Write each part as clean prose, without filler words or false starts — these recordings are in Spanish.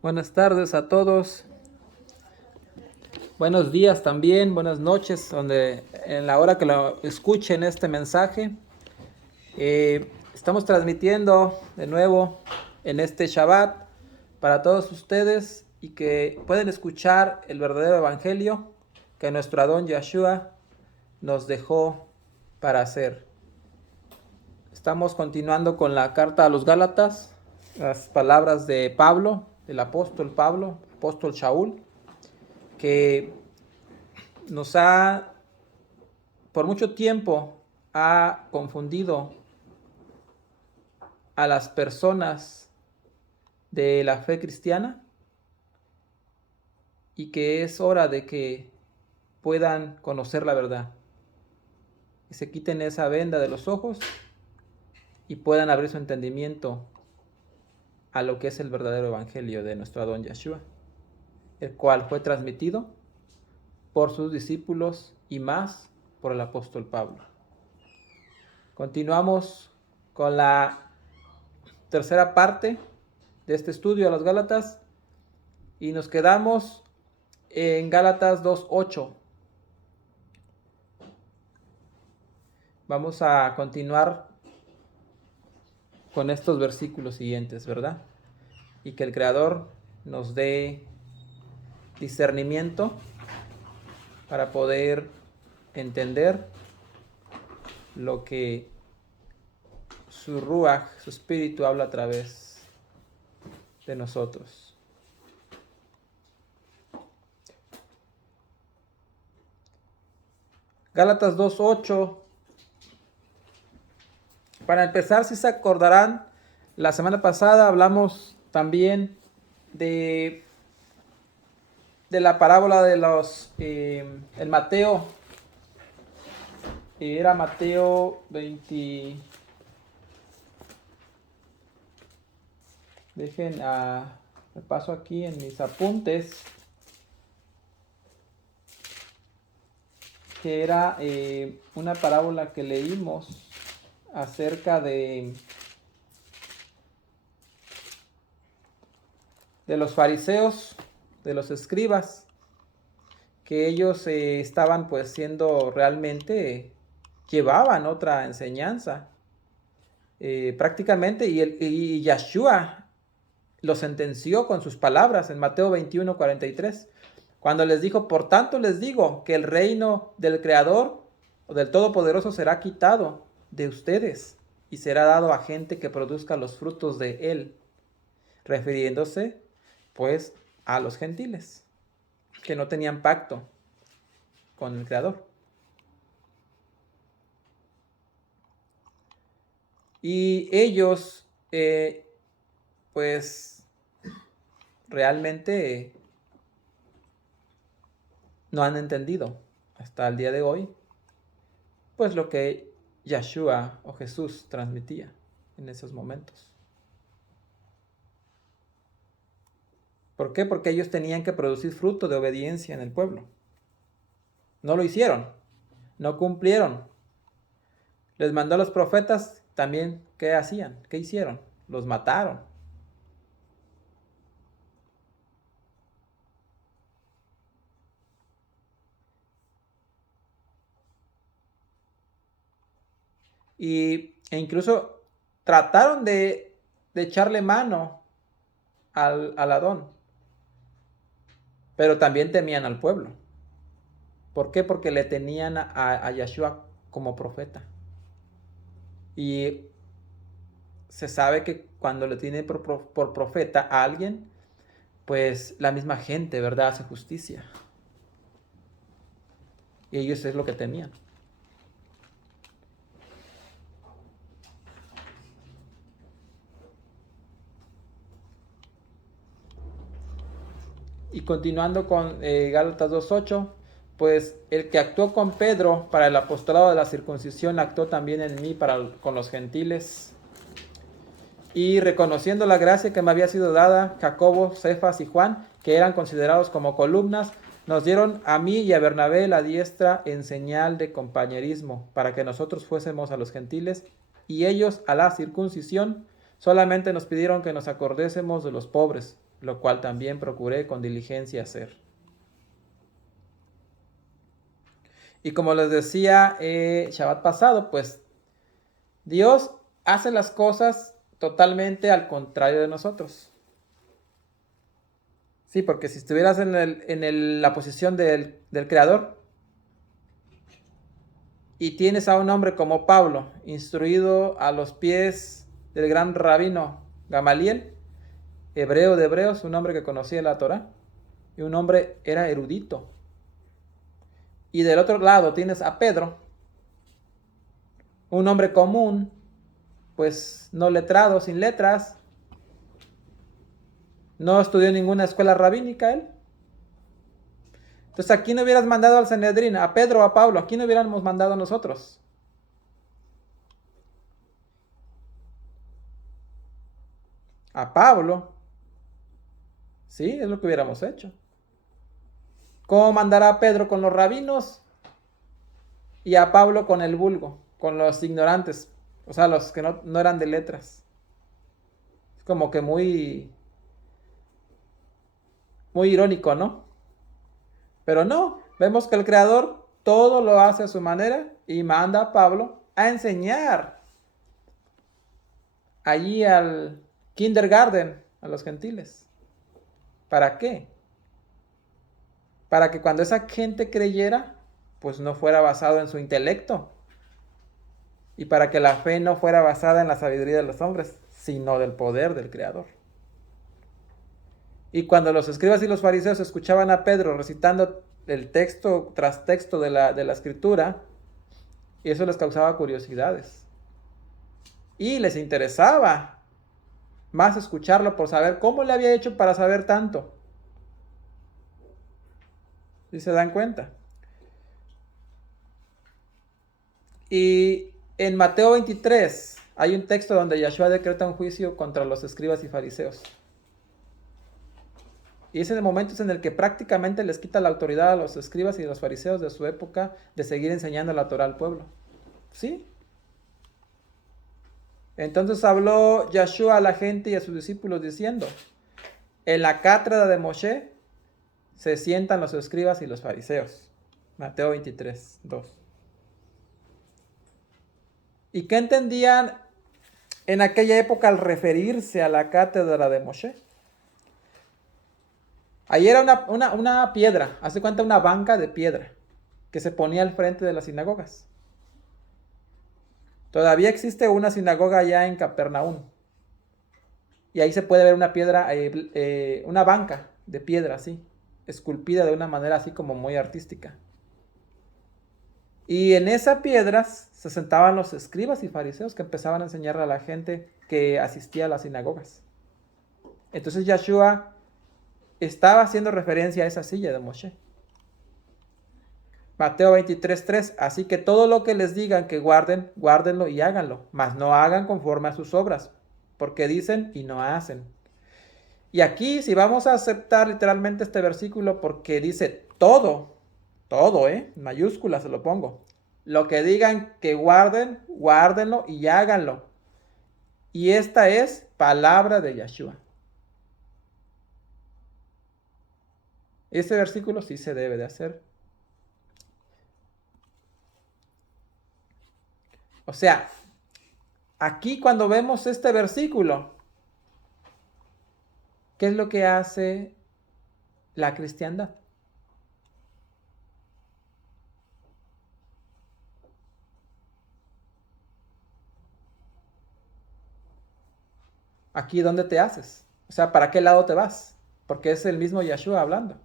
Buenas tardes a todos. Buenos días también, buenas noches, donde en la hora que lo escuchen este mensaje. Estamos transmitiendo de nuevo en este Shabbat para todos ustedes y que pueden escuchar el verdadero evangelio que nuestro Adón Yeshua nos dejó para hacer. Estamos continuando con la carta a los Gálatas, las palabras de Pablo, del apóstol Pablo, apóstol Shaul, que nos ha, por mucho tiempo, ha confundido a las personas de la fe cristiana y que es hora de que puedan conocer la verdad, que se quiten esa venda de los ojos y puedan abrir su entendimiento a lo que es el verdadero evangelio de nuestro Adón Yeshua, el cual fue transmitido por sus discípulos y más por el apóstol Pablo. Continuamos con la tercera parte de este estudio a los Gálatas y nos quedamos en Gálatas 2:8. Vamos a continuar con estos versículos siguientes, ¿verdad? Y que el Creador nos dé discernimiento para poder entender lo que su Ruach, su Espíritu, habla a través de nosotros. Gálatas 2:8. Para empezar, si se acordarán, la semana pasada hablamos también de la parábola de el Mateo. Era Mateo 20. Me paso aquí en mis apuntes. Que era una parábola que leímos acerca de los fariseos, de los escribas, que ellos estaban pues siendo realmente, llevaban otra enseñanza prácticamente, y Yeshua lo sentenció con sus palabras en Mateo 21:43, cuando les dijo: por tanto les digo que el reino del Creador o del Todopoderoso será quitado de ustedes y será dado a gente que produzca los frutos de él, refiriéndose pues a los gentiles que no tenían pacto con el Creador. Y ellos pues realmente no han entendido hasta el día de hoy pues lo que Yeshua o Jesús transmitía en esos momentos. ¿Por qué? Porque ellos tenían que producir fruto de obediencia en el pueblo. No lo hicieron, no cumplieron. Les mandó a los profetas también. ¿Qué hacían? ¿Qué hicieron? Los mataron. E incluso trataron de echarle mano al Adón, pero también temían al pueblo. ¿Por qué? Porque le tenían a Yeshua como profeta. Y se sabe que cuando le tiene por profeta a alguien, pues la misma gente, ¿verdad?, hace justicia. Y ellos es lo que temían. Y continuando con Gálatas 2:8, pues el que actuó con Pedro para el apostolado de la circuncisión, actuó también en mí con los gentiles. Y reconociendo la gracia que me había sido dada, Jacobo, Cefas y Juan, que eran considerados como columnas, nos dieron a mí y a Bernabé la diestra en señal de compañerismo, para que nosotros fuésemos a los gentiles y ellos a la circuncisión. Solamente nos pidieron que nos acordésemos de los pobres, lo cual también procuré con diligencia hacer. Y como les decía Shabbat pasado, pues Dios hace las cosas totalmente al contrario de nosotros. Sí, porque si estuvieras en la posición del Creador y tienes a un hombre como Pablo, instruido a los pies del gran rabino Gamaliel, hebreo de hebreos, un hombre que conocía la Torá, y un hombre era erudito. Y del otro lado tienes a Pedro, un hombre común, pues no letrado, sin letras, no estudió en ninguna escuela rabínica él. Entonces aquí no hubieras mandado al Sanedrín, a Pedro o a Pablo, aquí no hubiéramos mandado a nosotros. A Pablo, sí, es lo que hubiéramos hecho. ¿Cómo mandar a Pedro con los rabinos y a Pablo con el vulgo, con los ignorantes, o sea, los que no eran de letras? Es como que muy irónico, ¿no? Pero no, vemos que el Creador todo lo hace a su manera y manda a Pablo a enseñar allí al kindergarten a los gentiles. ¿Para qué? Para que cuando esa gente creyera, pues no fuera basado en su intelecto. Y para que la fe no fuera basada en la sabiduría de los hombres, sino del poder del Creador. Y cuando los escribas y los fariseos escuchaban a Pedro recitando el texto tras texto de la escritura, eso les causaba curiosidades. Y les interesaba más escucharlo por saber cómo le había hecho para saber tanto. ¿Sí se dan cuenta? Y en Mateo 23 hay un texto donde Yahshua decreta un juicio contra los escribas y fariseos. Y ese momento es en el que prácticamente les quita la autoridad a los escribas y los fariseos de su época de seguir enseñando la Torá al pueblo. ¿Sí? Entonces habló Yahshua a la gente y a sus discípulos diciendo: en la cátedra de Moshe se sientan los escribas y los fariseos. Mateo 23, 2. ¿Y qué entendían en aquella época al referirse a la cátedra de Moshe? Ahí era una piedra, hace cuenta una banca de piedra que se ponía al frente de las sinagogas. Todavía existe una sinagoga allá en Capernaum. Y ahí se puede ver una piedra, una banca de piedra así, esculpida de una manera así como muy artística. Y en esas piedras se sentaban los escribas y fariseos que empezaban a enseñarle a la gente que asistía a las sinagogas. Entonces Yahshua estaba haciendo referencia a esa silla de Moshe. Mateo 23:3. Así que todo lo que les digan que guarden, guárdenlo y háganlo, mas no hagan conforme a sus obras, porque dicen y no hacen. Y aquí, si vamos a aceptar literalmente este versículo, porque dice todo, en mayúsculas se lo pongo. Lo que digan que guarden, guárdenlo y háganlo. Y esta es palabra de Yahshua. Este versículo sí se debe de hacer. O sea, aquí cuando vemos este versículo, ¿qué es lo que hace la cristiandad? Aquí, ¿dónde te haces? O sea, ¿para qué lado te vas? Porque es el mismo Yahshua hablando.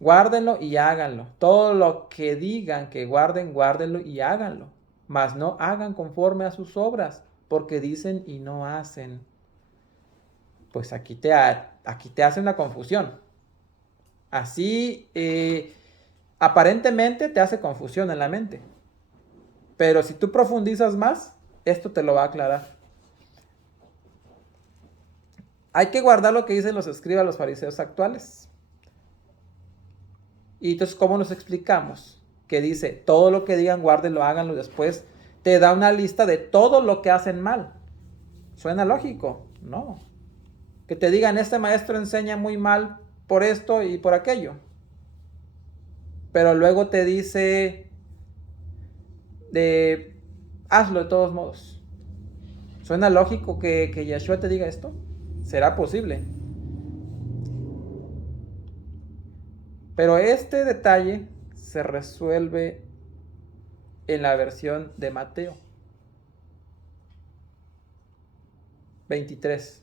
Guárdenlo y háganlo. Todo lo que digan que guarden, guárdenlo y háganlo. Mas no hagan conforme a sus obras, porque dicen y no hacen. Pues aquí te hacen la confusión. Así, aparentemente te hace confusión en la mente. Pero si tú profundizas más, esto te lo va a aclarar. Hay que guardar lo que dicen los escribas, los fariseos actuales. Y entonces, ¿cómo nos explicamos? Que dice, todo lo que digan, guárdenlo, háganlo. Después te da una lista de todo lo que hacen mal. Suena lógico. No. Que te digan, este maestro enseña muy mal por esto y por aquello. Pero luego te dice, hazlo de todos modos. ¿Suena lógico que Yeshua te diga esto? ¿Será posible? Pero este detalle se resuelve en la versión de Mateo 23,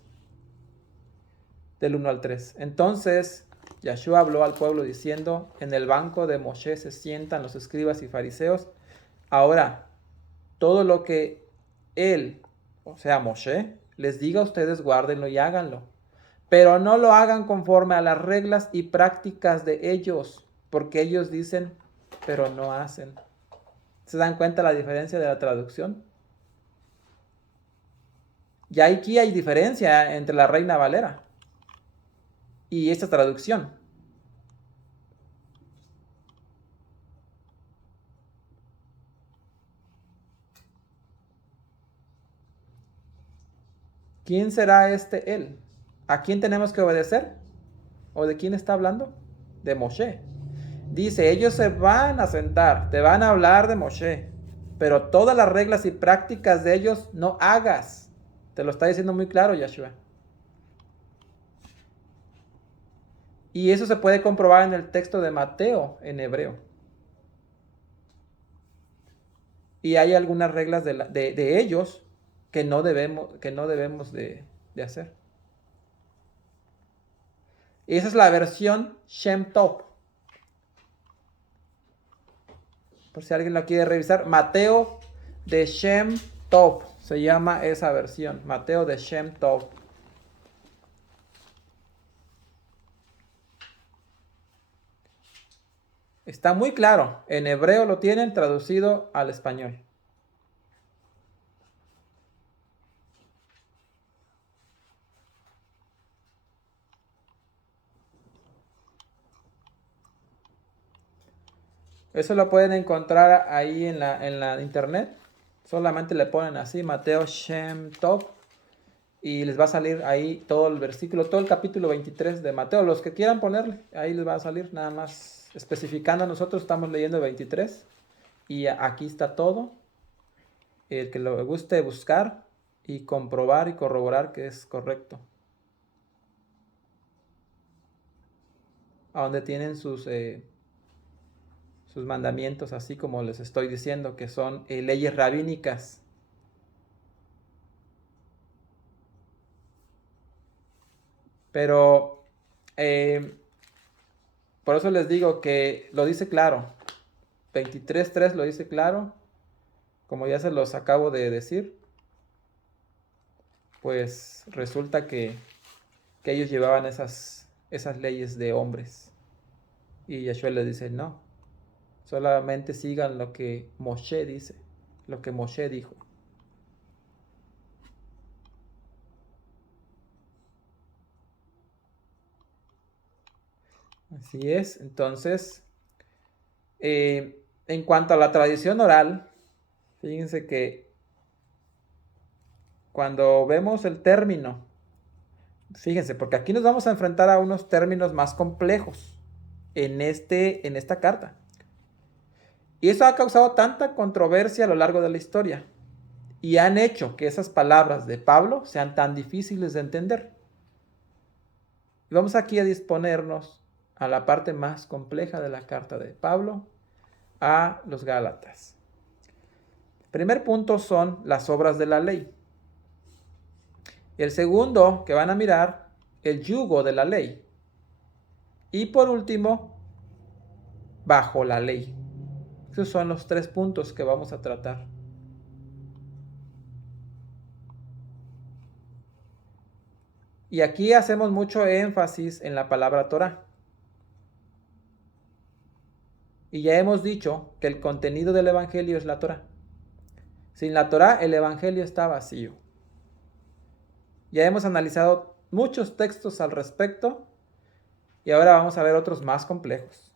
del 1 al 3. Entonces, Yeshua habló al pueblo diciendo, en el banco de Moshe se sientan los escribas y fariseos. Ahora, todo lo que él, o sea, Moshe, les diga a ustedes, guárdenlo y háganlo. Pero no lo hagan conforme a las reglas y prácticas de ellos, porque ellos dicen, pero no hacen. ¿Se dan cuenta la diferencia de la traducción? Ya aquí hay diferencia entre la Reina Valera y esta traducción. ¿Quién será este él? ¿A quién tenemos que obedecer? ¿O de quién está hablando? De Moshe. Dice, ellos se van a sentar, te van a hablar de Moshe, pero todas las reglas y prácticas de ellos no hagas. Te lo está diciendo muy claro, Yeshua. Y eso se puede comprobar en el texto de Mateo en hebreo. Y hay algunas reglas de ellos que no debemos de hacer. Y esa es la versión Shem Tov. Por si alguien lo quiere revisar, Mateo de Shem Tov se llama esa versión. Mateo de Shem Tov. Está muy claro. En hebreo lo tienen traducido al español. Eso lo pueden encontrar ahí en la internet. Solamente le ponen así, Mateo Shem Tov. Y les va a salir ahí todo el versículo, todo el capítulo 23 de Mateo. Los que quieran ponerle, ahí les va a salir nada más especificando. Nosotros estamos leyendo el 23. Y aquí está todo. El que le guste buscar y comprobar y corroborar que es correcto. A donde tienen sus mandamientos, así como les estoy diciendo, que son leyes rabínicas. Pero por eso les digo que lo dice claro. 23.3 lo dice claro. Como ya se los acabo de decir, pues resulta que ellos llevaban esas leyes de hombres. Y Yeshua les dice, no, solamente sigan lo que Moshe dice, lo que Moshe dijo. Así es. Entonces, en cuanto a la tradición oral, fíjense que cuando vemos el término, fíjense, porque aquí nos vamos a enfrentar a unos términos más complejos en esta carta. Y eso ha causado tanta controversia a lo largo de la historia. Y han hecho que esas palabras de Pablo sean tan difíciles de entender. Y vamos aquí a disponernos a la parte más compleja de la carta de Pablo a los Gálatas. El primer punto son las obras de la ley. El segundo que van a mirar, el yugo de la ley. Y por último, bajo la ley. Esos son los 3 puntos que vamos a tratar. Y aquí hacemos mucho énfasis en la palabra Torah. Y ya hemos dicho que el contenido del Evangelio es la Torah. Sin la Torah, el Evangelio está vacío. Ya hemos analizado muchos textos al respecto y ahora vamos a ver otros más complejos.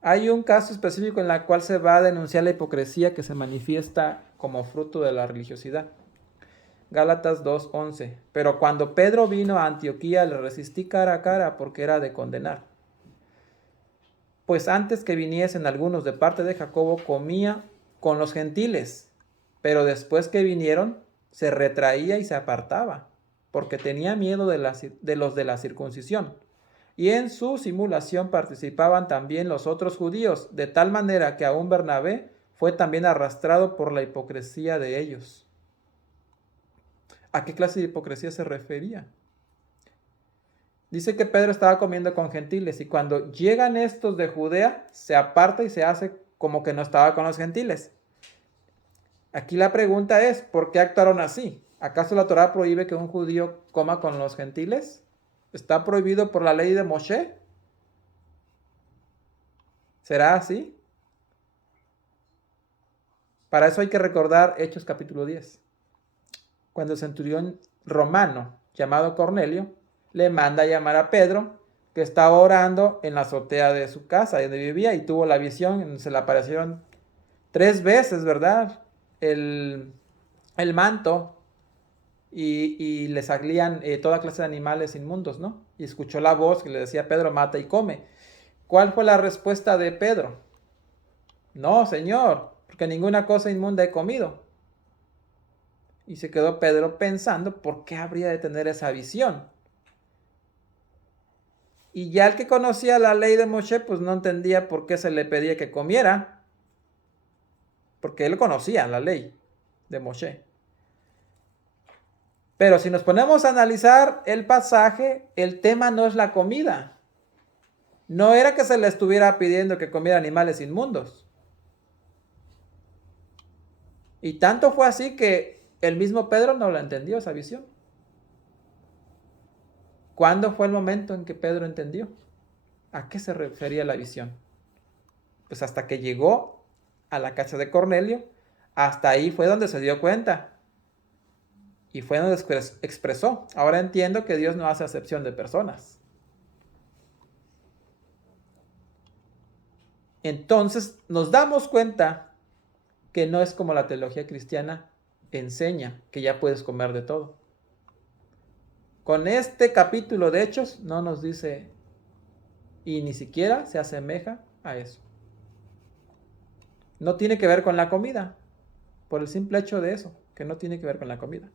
Hay un caso específico en el cual se va a denunciar la hipocresía que se manifiesta como fruto de la religiosidad. Gálatas 2:11. Pero cuando Pedro vino a Antioquía le resistí cara a cara porque era de condenar. Pues antes que viniesen algunos de parte de Jacobo comía con los gentiles, pero después que vinieron se retraía y se apartaba, porque tenía miedo de los de la circuncisión. Y en su simulación participaban también los otros judíos, de tal manera que aún Bernabé fue también arrastrado por la hipocresía de ellos. ¿A qué clase de hipocresía se refería? Dice que Pedro estaba comiendo con gentiles y cuando llegan estos de Judea, se aparta y se hace como que no estaba con los gentiles. Aquí la pregunta es, ¿por qué actuaron así? ¿Acaso la Torá prohíbe que un judío coma con los gentiles? ¿Está prohibido por la ley de Moshe? ¿Será así? Para eso hay que recordar Hechos capítulo 10. Cuando el centurión romano, llamado Cornelio, le manda a llamar a Pedro, que estaba orando en la azotea de su casa, donde vivía, y tuvo la visión, se le aparecieron 3 veces, ¿verdad? El manto, y le salían toda clase de animales inmundos, ¿no? Y escuchó la voz que le decía, Pedro, mata y come. ¿Cuál fue la respuesta de Pedro? No, Señor, porque ninguna cosa inmunda he comido. Y se quedó Pedro pensando, ¿por qué habría de tener esa visión? Y ya el que conocía la ley de Moshe, pues no entendía por qué se le pedía que comiera, porque él conocía la ley de Moshe. Pero si nos ponemos a analizar el pasaje, el tema no es la comida. No era que se le estuviera pidiendo que comiera animales inmundos. Y tanto fue así que el mismo Pedro no lo entendió, esa visión. ¿Cuándo fue el momento en que Pedro entendió? ¿A qué se refería la visión? Pues hasta que llegó a la casa de Cornelio, hasta ahí fue donde se dio cuenta. Y fue donde expresó. Ahora entiendo que Dios no hace acepción de personas. Entonces nos damos cuenta que no es como la teología cristiana enseña, que ya puedes comer de todo. Con este capítulo de Hechos no nos dice y ni siquiera se asemeja a eso. No tiene que ver con la comida, por el simple hecho de eso, que no tiene que ver con la comida,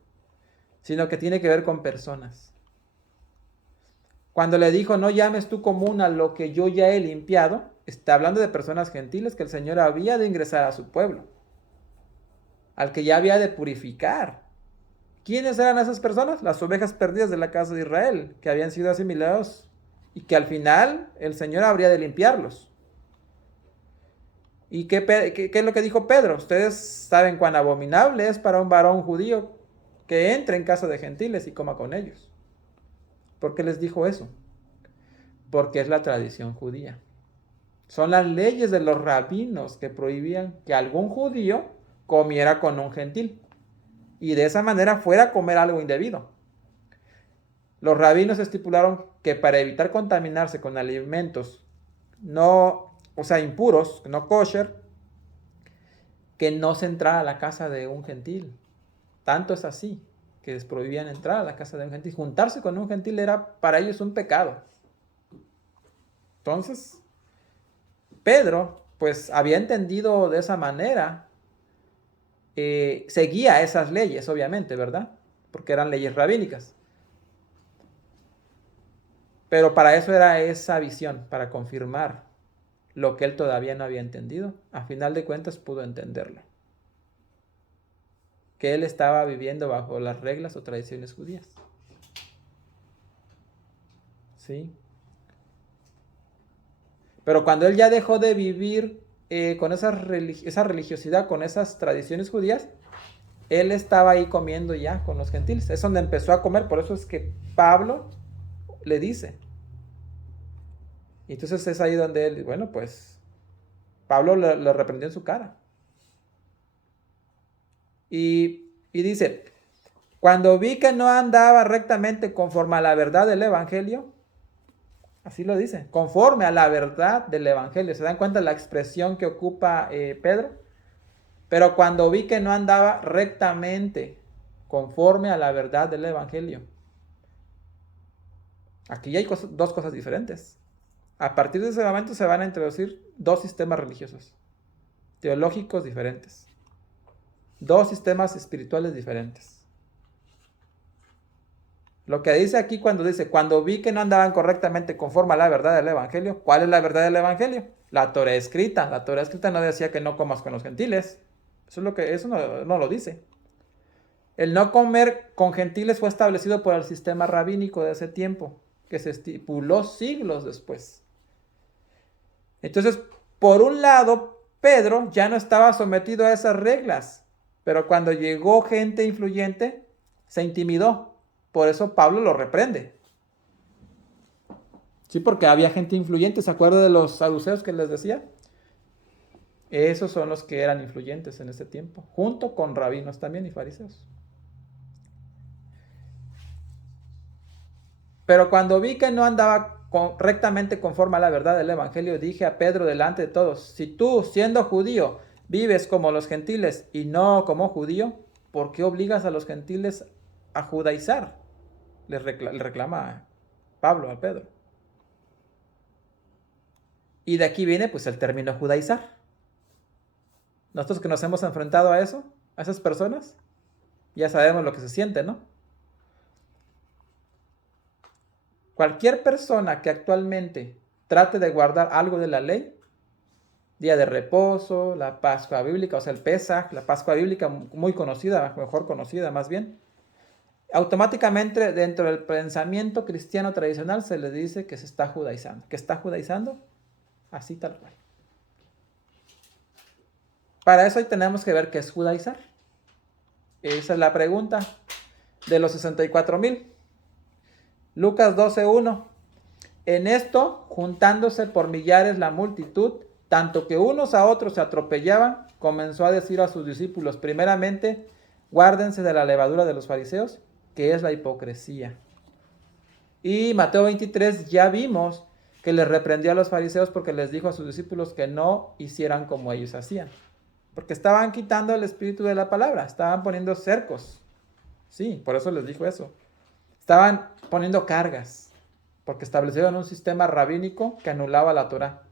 sino que tiene que ver con personas. Cuando le dijo, no llames tú común a lo que yo ya he limpiado, está hablando de personas gentiles que el Señor había de ingresar a su pueblo, al que ya había de purificar. ¿Quiénes eran esas personas? Las ovejas perdidas de la casa de Israel, que habían sido asimilados y que al final el Señor habría de limpiarlos. ¿Y qué es lo que dijo Pedro? Ustedes saben cuán abominable es para un varón judío que entre en casa de gentiles y coma con ellos. ¿Por qué les dijo eso? Porque es la tradición judía. Son las leyes de los rabinos que prohibían que algún judío comiera con un gentil y de esa manera fuera a comer algo indebido. Los rabinos estipularon que para evitar contaminarse con alimentos impuros, no kosher, que no se entrara a la casa de un gentil. Tanto es así que les prohibían entrar a la casa de un gentil. Juntarse con un gentil era para ellos un pecado. Entonces, Pedro, pues había entendido de esa manera, seguía esas leyes, obviamente, ¿verdad? Porque eran leyes rabínicas. Pero para eso era esa visión, para confirmar lo que él todavía no había entendido. A final de cuentas pudo entenderlo. Que él estaba viviendo bajo las reglas o tradiciones judías. ¿Sí? Pero cuando él ya dejó de vivir con esa religiosidad, con esas tradiciones judías, él estaba ahí comiendo ya con los gentiles. Es donde empezó a comer, por eso es que Pablo le dice. Y entonces es ahí donde él, bueno, pues Pablo lo reprendió en su cara. Y dice, cuando vi que no andaba rectamente conforme a la verdad del Evangelio, Así lo dice, conforme a la verdad del Evangelio. ¿Se dan cuenta la expresión que ocupa Pedro? Pero cuando vi que no andaba rectamente conforme a la verdad del Evangelio. Aquí hay dos cosas diferentes. A partir de ese momento se van a introducir dos sistemas religiosos, teológicos diferentes. Dos sistemas espirituales diferentes. Lo que dice aquí cuando vi que no andaban correctamente conforme a la verdad del Evangelio. ¿Cuál es la verdad del Evangelio? La Torá escrita. La Torá escrita no decía que no comas con los gentiles. Eso no lo dice. El no comer con gentiles fue establecido por el sistema rabínico de ese tiempo, que se estipuló siglos después. Entonces, por un lado, Pedro ya no estaba sometido a esas reglas, pero cuando llegó gente influyente, se intimidó. Por eso Pablo lo reprende. Sí, porque había gente influyente. ¿Se acuerda de los saduceos que les decía? Esos son los que eran influyentes en ese tiempo, junto con rabinos también y fariseos. Pero cuando vi que no andaba rectamente conforme a la verdad del Evangelio, dije a Pedro delante de todos: si tú, siendo judío, vives como los gentiles y no como judío, ¿por qué obligas a los gentiles a judaizar? Le reclama Pablo a Pedro. Y de aquí viene pues el término judaizar. Nosotros que nos hemos enfrentado a eso, a esas personas, ya sabemos lo que se siente, ¿no? Cualquier persona que actualmente trate de guardar algo de la ley, día de reposo, la Pascua bíblica, o sea el Pesaj, la Pascua bíblica muy conocida, mejor conocida más bien, automáticamente dentro del pensamiento cristiano tradicional se le dice que se está judaizando. ¿Que está judaizando? Así tal cual. Para eso hoy tenemos que ver qué es judaizar. Esa es la pregunta de los 64,000. Lucas 12:1. En esto, juntándose por millares la multitud, tanto que unos a otros se atropellaban, comenzó a decir a sus discípulos: primeramente, guárdense de la levadura de los fariseos, que es la hipocresía. Y Mateo 23 ya vimos que les reprendió a los fariseos porque les dijo a sus discípulos que no hicieran como ellos hacían. Porque estaban quitando el espíritu de la palabra, estaban poniendo cercos. Sí, por eso les dijo eso. Estaban poniendo cargas, porque establecieron un sistema rabínico que anulaba la Torá,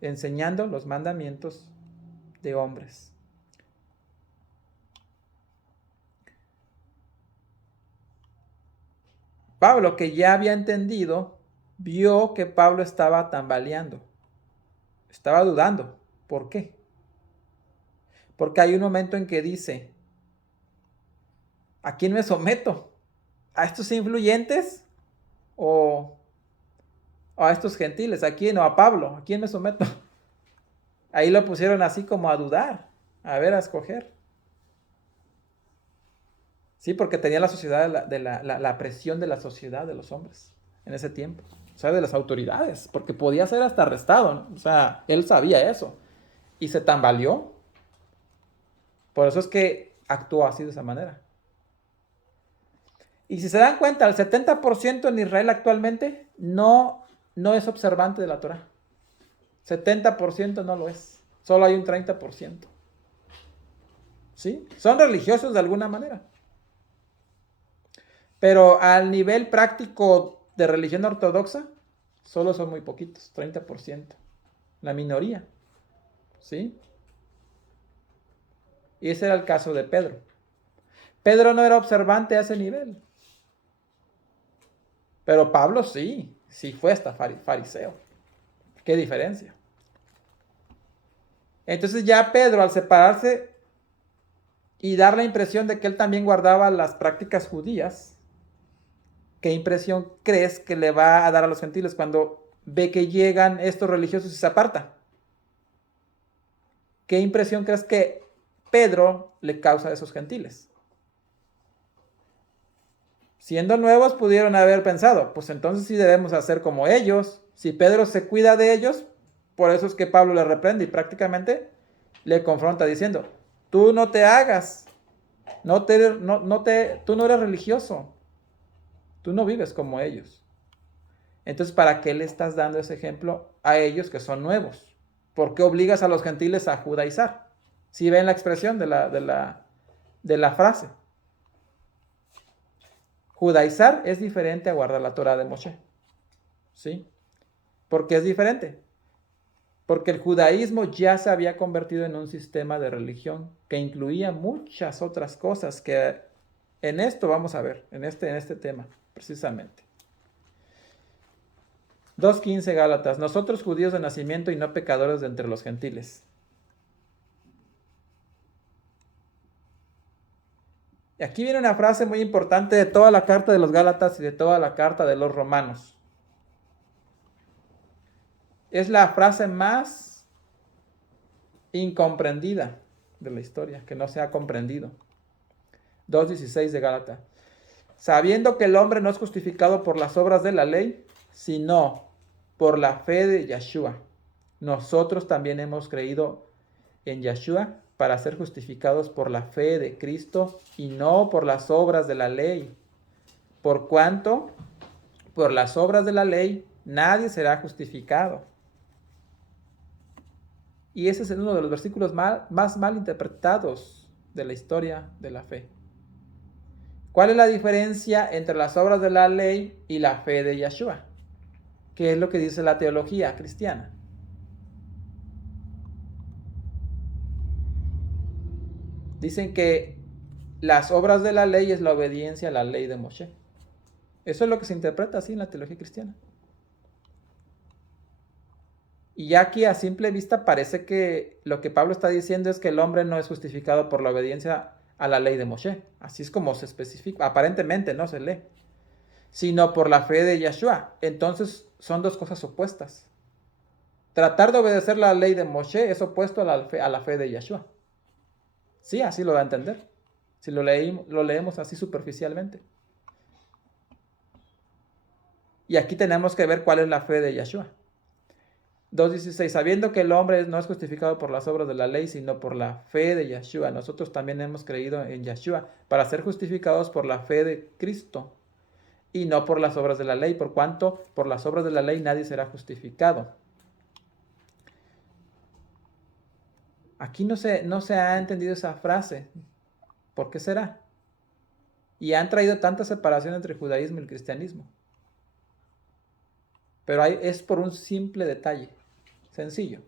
enseñando los mandamientos de hombres. Pablo, que ya había entendido, vio que Pablo estaba tambaleando, estaba dudando. ¿Por qué? Porque hay un momento en que dice: ¿a quién me someto? ¿A estos influyentes o a estos gentiles? ¿A quién? ¿O a Pablo? ¿A quién me someto? Ahí lo pusieron así como a dudar, a ver, a escoger. Sí, porque tenía la sociedad, la presión de la sociedad, de los hombres, en ese tiempo. O sea, de las autoridades, porque podía ser hasta arrestado, ¿no? O sea, él sabía eso. Y se tambaleó. Por eso es que actuó así de esa manera. Y si se dan cuenta, el 70% en Israel actualmente no es observante de la Torá. 70% no lo es. Solo hay un 30%. ¿Sí? Son religiosos de alguna manera. Pero al nivel práctico de religión ortodoxa, solo son muy poquitos, 30%. La minoría. ¿Sí? Y ese era el caso de Pedro. Pedro no era observante a ese nivel. Pero Pablo sí fue hasta fariseo. ¿Qué diferencia? Entonces ya Pedro, al separarse y dar la impresión de que él también guardaba las prácticas judías, ¿qué impresión crees que le va a dar a los gentiles cuando ve que llegan estos religiosos y se aparta? ¿Qué impresión crees que Pedro le causa a esos gentiles? Siendo nuevos pudieron haber pensado: pues entonces sí debemos hacer como ellos. Si Pedro se cuida de ellos, por eso es que Pablo le reprende y prácticamente le confronta diciendo: tú no te hagas, tú no eres religioso, tú no vives como ellos. Entonces, ¿para qué le estás dando ese ejemplo a ellos que son nuevos? ¿Por qué obligas a los gentiles a judaizar? ¿Sí ven la expresión de la frase? Judaizar es diferente a guardar la Torah de Moshe. ¿Sí? ¿Por qué es diferente? Porque el judaísmo ya se había convertido en un sistema de religión que incluía muchas otras cosas que en esto vamos a ver, en este tema, precisamente. 2.15 Gálatas, nosotros judíos de nacimiento y no pecadores de entre los gentiles. Y aquí viene una frase muy importante de toda la carta de los Gálatas y de toda la carta de los Romanos. Es la frase más incomprendida de la historia, que no se ha comprendido. 2.16 de Gálatas. Sabiendo que el hombre no es justificado por las obras de la ley, sino por la fe de Yeshua. Nosotros también hemos creído en Yeshua para ser justificados por la fe de Cristo y no por las obras de la ley. Por cuanto, por las obras de la ley, nadie será justificado. Y ese es uno de los versículos más mal interpretados de la historia de la fe. ¿Cuál es la diferencia entre las obras de la ley y la fe de Yeshua? ¿Qué es lo que dice la teología cristiana? Dicen que las obras de la ley es la obediencia a la ley de Moshe. Eso es lo que se interpreta así en la teología cristiana. Y ya aquí a simple vista parece que lo que Pablo está diciendo es que el hombre no es justificado por la obediencia a la ley de Moshe. Así es como se especifica, aparentemente no se lee, sino por la fe de Yeshua. Entonces son dos cosas opuestas. Tratar de obedecer la ley de Moshe es opuesto a la fe de Yeshua. Sí, así lo da a entender. Si lo leemos así superficialmente. Y aquí tenemos que ver cuál es la fe de Yeshua. 2.16, sabiendo que el hombre no es justificado por las obras de la ley, sino por la fe de Yeshua. Nosotros también hemos creído en Yeshua para ser justificados por la fe de Cristo y no por las obras de la ley, por cuanto por las obras de la ley nadie será justificado. Aquí no se ha entendido esa frase. ¿Por qué será? Y han traído tanta separación entre el judaísmo y el cristianismo. Pero es por un simple detalle, sencillo.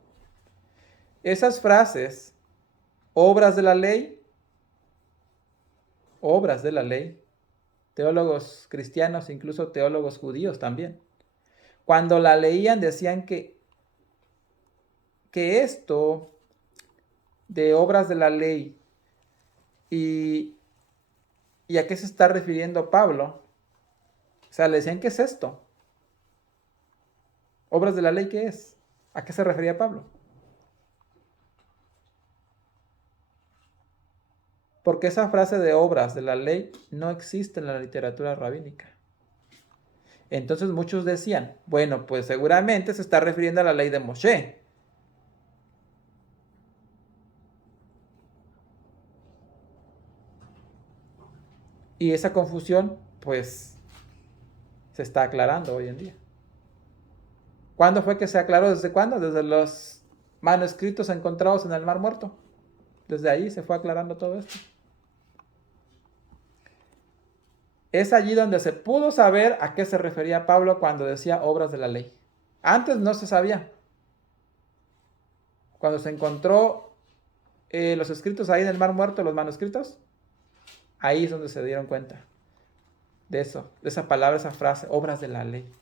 Esas frases, obras de la ley, teólogos cristianos, incluso teólogos judíos también, cuando la leían decían que esto de obras de la ley y a qué se está refiriendo Pablo, o sea, le decían, ¿qué es esto? ¿Obras de la ley qué es? ¿A qué se refería Pablo? Porque esa frase de obras de la ley no existe en la literatura rabínica. Entonces muchos decían, bueno, pues seguramente se está refiriendo a la ley de Moshe. Y esa confusión, pues, se está aclarando hoy en día. ¿Cuándo fue que se aclaró? ¿Desde cuándo? Desde los manuscritos encontrados en el Mar Muerto. Desde ahí se fue aclarando todo esto. Es allí donde se pudo saber a qué se refería Pablo cuando decía obras de la ley. Antes no se sabía. Cuando se encontró los escritos ahí en el Mar Muerto, los manuscritos, ahí es donde se dieron cuenta de eso, de esa palabra, esa frase, obras de la ley.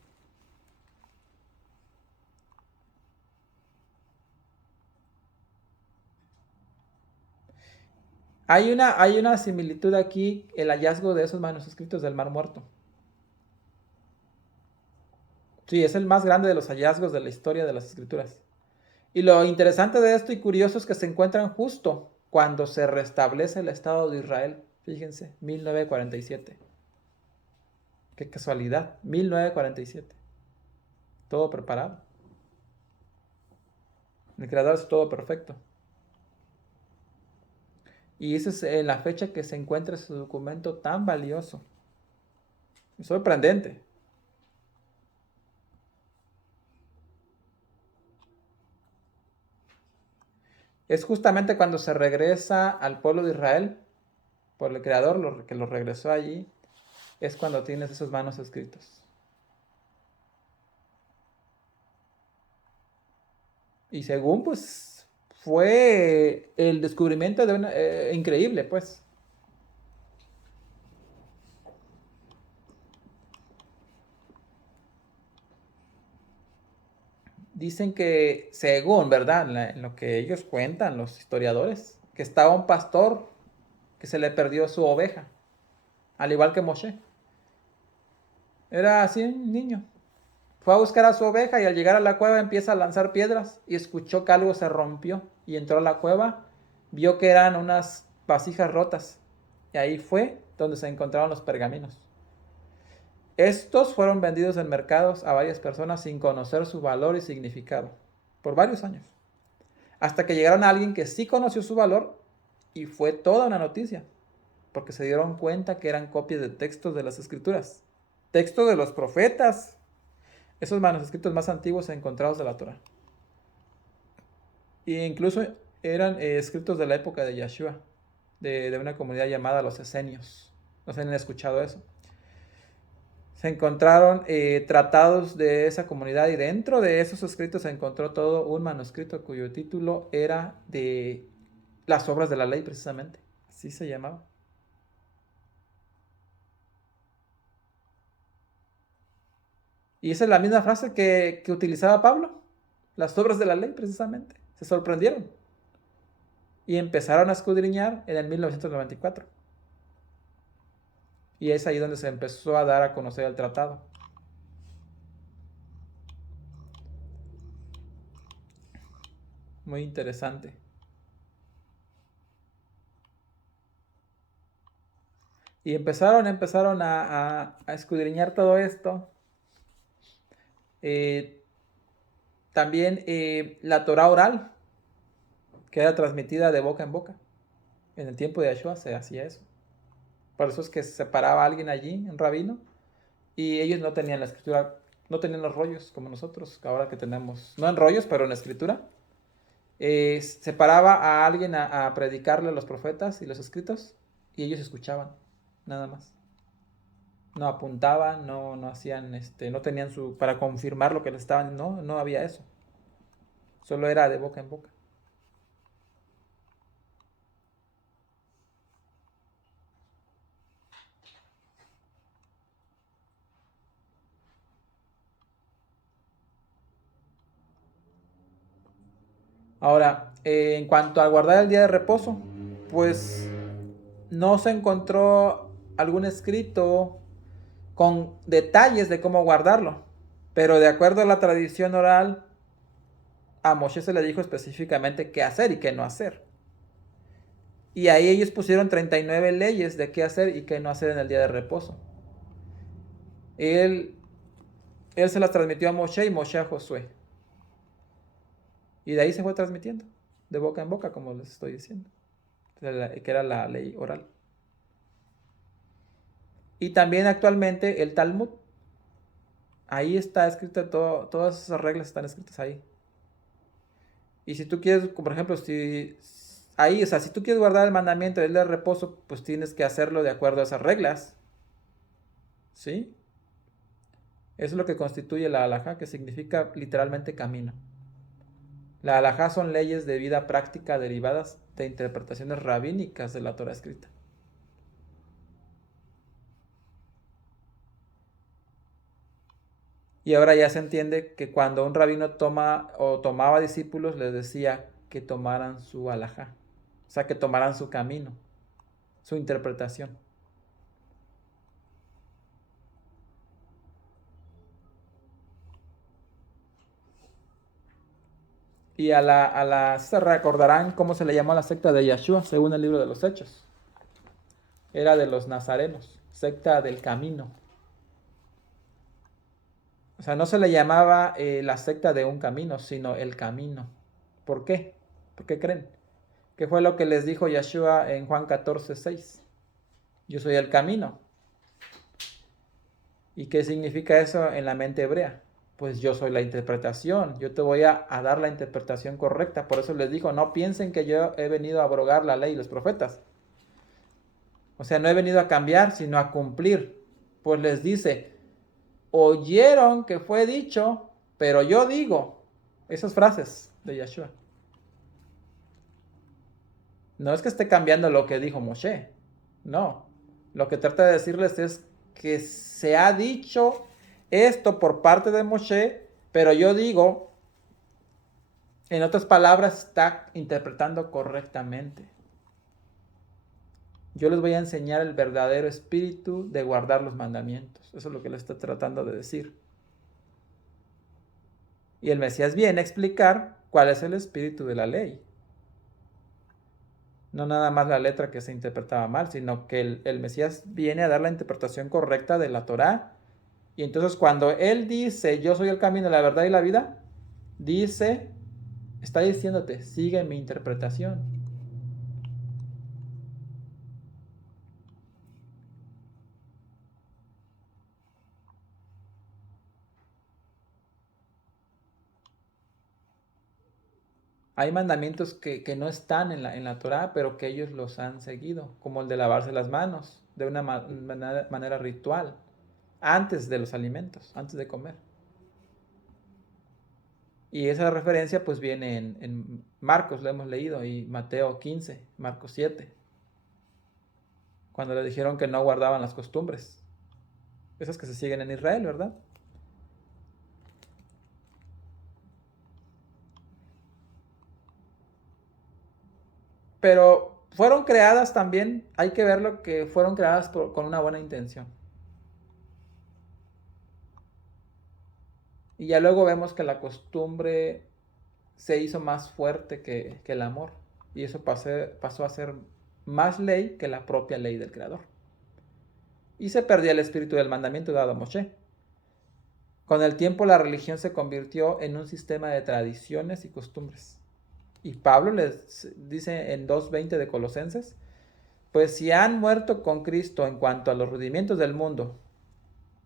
Hay una similitud aquí, el hallazgo de esos manuscritos del Mar Muerto. Sí, es el más grande de los hallazgos de la historia de las escrituras. Y lo interesante de esto y curioso es que se encuentran justo cuando se restablece el Estado de Israel. Fíjense, 1947. Qué casualidad, 1947. Todo preparado. El Creador es todo perfecto. Y esa es la fecha que se encuentra ese documento tan valioso. Es sorprendente. Es justamente cuando se regresa al pueblo de Israel, por el Creador que lo regresó allí, es cuando tienes esos manuscritos. Y según, pues, fue el descubrimiento de increíble, pues. Dicen que, según, ¿verdad? En lo que ellos cuentan, los historiadores, que estaba un pastor que se le perdió su oveja, al igual que Moshe. Era así un niño. Fue a buscar a su oveja y al llegar a la cueva empieza a lanzar piedras y escuchó que algo se rompió y entró a la cueva, vio que eran unas vasijas rotas y ahí fue donde se encontraron los pergaminos. Estos fueron vendidos en mercados a varias personas sin conocer su valor y significado por varios años, hasta que llegaron a alguien que sí conoció su valor y fue toda una noticia, porque se dieron cuenta que eran copias de textos de las escrituras, textos de los profetas, esos manuscritos más antiguos encontrados de la Torah. E incluso eran escritos de la época de Yeshua, de una comunidad llamada los Esenios. No sé si han escuchado eso. Se encontraron tratados de esa comunidad y dentro de esos escritos se encontró todo un manuscrito cuyo título era de las obras de la ley, precisamente. Así se llamaba. Y esa es la misma frase que utilizaba Pablo. Las obras de la ley, precisamente. Se sorprendieron. Y empezaron a escudriñar en el 1994. Y es ahí donde se empezó a dar a conocer el tratado. Muy interesante. Y empezaron a escudriñar todo esto. También la Torah oral, que era transmitida de boca en boca. En el tiempo de Yeshua se hacía eso. Por eso es que se paraba alguien allí, un rabino, y ellos no tenían la escritura, no tenían los rollos como nosotros, ahora que tenemos, no en rollos, pero en la escritura. Se paraba a alguien a predicarle a los profetas y los escritos, y ellos escuchaban, nada más. No apuntaban, no hacían, no tenían para confirmar lo que les estaban, no había eso. Solo era de boca en boca. Ahora, en cuanto a guardar el día de reposo, pues no se encontró algún escrito con detalles de cómo guardarlo. Pero de acuerdo a la tradición oral, a Moshe se le dijo específicamente qué hacer y qué no hacer. Y ahí ellos pusieron 39 leyes de qué hacer y qué no hacer en el día de reposo. Él se las transmitió a Moshe y Moshe a Josué. Y de ahí se fue transmitiendo, de boca en boca, como les estoy diciendo, que era la ley oral. Y también actualmente el Talmud. Ahí está escrito todas esas reglas están escritas ahí. Y si tú quieres, por ejemplo, si tú quieres guardar el mandamiento del día de reposo, pues tienes que hacerlo de acuerdo a esas reglas. ¿Sí? Eso es lo que constituye la halajá, que significa literalmente camino. La halajá son leyes de vida práctica derivadas de interpretaciones rabínicas de la Torah escrita. Y ahora ya se entiende que cuando un rabino tomaba discípulos, les decía que tomaran su halajá. O sea, que tomaran su camino, su interpretación. Y se recordarán cómo se le llamó a la secta de Yeshua, según el libro de los Hechos. Era de los nazarenos, secta del camino. O sea, no se le llamaba la secta de un camino, sino el camino. ¿Por qué? ¿Por qué creen? ¿Qué fue lo que les dijo Yeshua en Juan 14:6? Yo soy el camino. ¿Y qué significa eso en la mente hebrea? pues yo soy la interpretación, yo te voy a dar la interpretación correcta. Por eso les digo, no piensen que yo he venido a abrogar la ley y los profetas. O sea, no he venido a cambiar, sino a cumplir. Pues les dice, oyeron que fue dicho, pero yo digo. Esas frases de Yeshua. No es que esté cambiando lo que dijo Moshe. No. Lo que trata de decirles es que se ha dicho esto por parte de Moshe, pero yo digo, en otras palabras, está interpretando correctamente. Yo les voy a enseñar el verdadero espíritu de guardar los mandamientos. Eso es lo que le está tratando de decir. Y el Mesías viene a explicar cuál es el espíritu de la ley. No nada más la letra que se interpretaba mal, sino que el Mesías viene a dar la interpretación correcta de la Torá. Y entonces cuando él dice, yo soy el camino, la verdad y la vida, dice, está diciéndote, sigue mi interpretación. Hay mandamientos que no están en la Torá, pero que ellos los han seguido, como el de lavarse las manos de una manera ritual, antes de los alimentos, antes de comer. Y esa referencia pues viene en Marcos, lo hemos leído, y Mateo 15, Marcos 7, cuando le dijeron que no guardaban las costumbres, esas que se siguen en Israel, ¿verdad? Pero fueron creadas también, hay que verlo que fueron creadas con una buena intención. Y ya luego vemos que la costumbre se hizo más fuerte que el amor. Y eso pasó a ser más ley que la propia ley del Creador. Y se perdía el espíritu del mandamiento dado a Moshe. Con el tiempo la religión se convirtió en un sistema de tradiciones y costumbres. Y Pablo les dice en 2:20 de Colosenses, pues si han muerto con Cristo en cuanto a los rudimentos del mundo,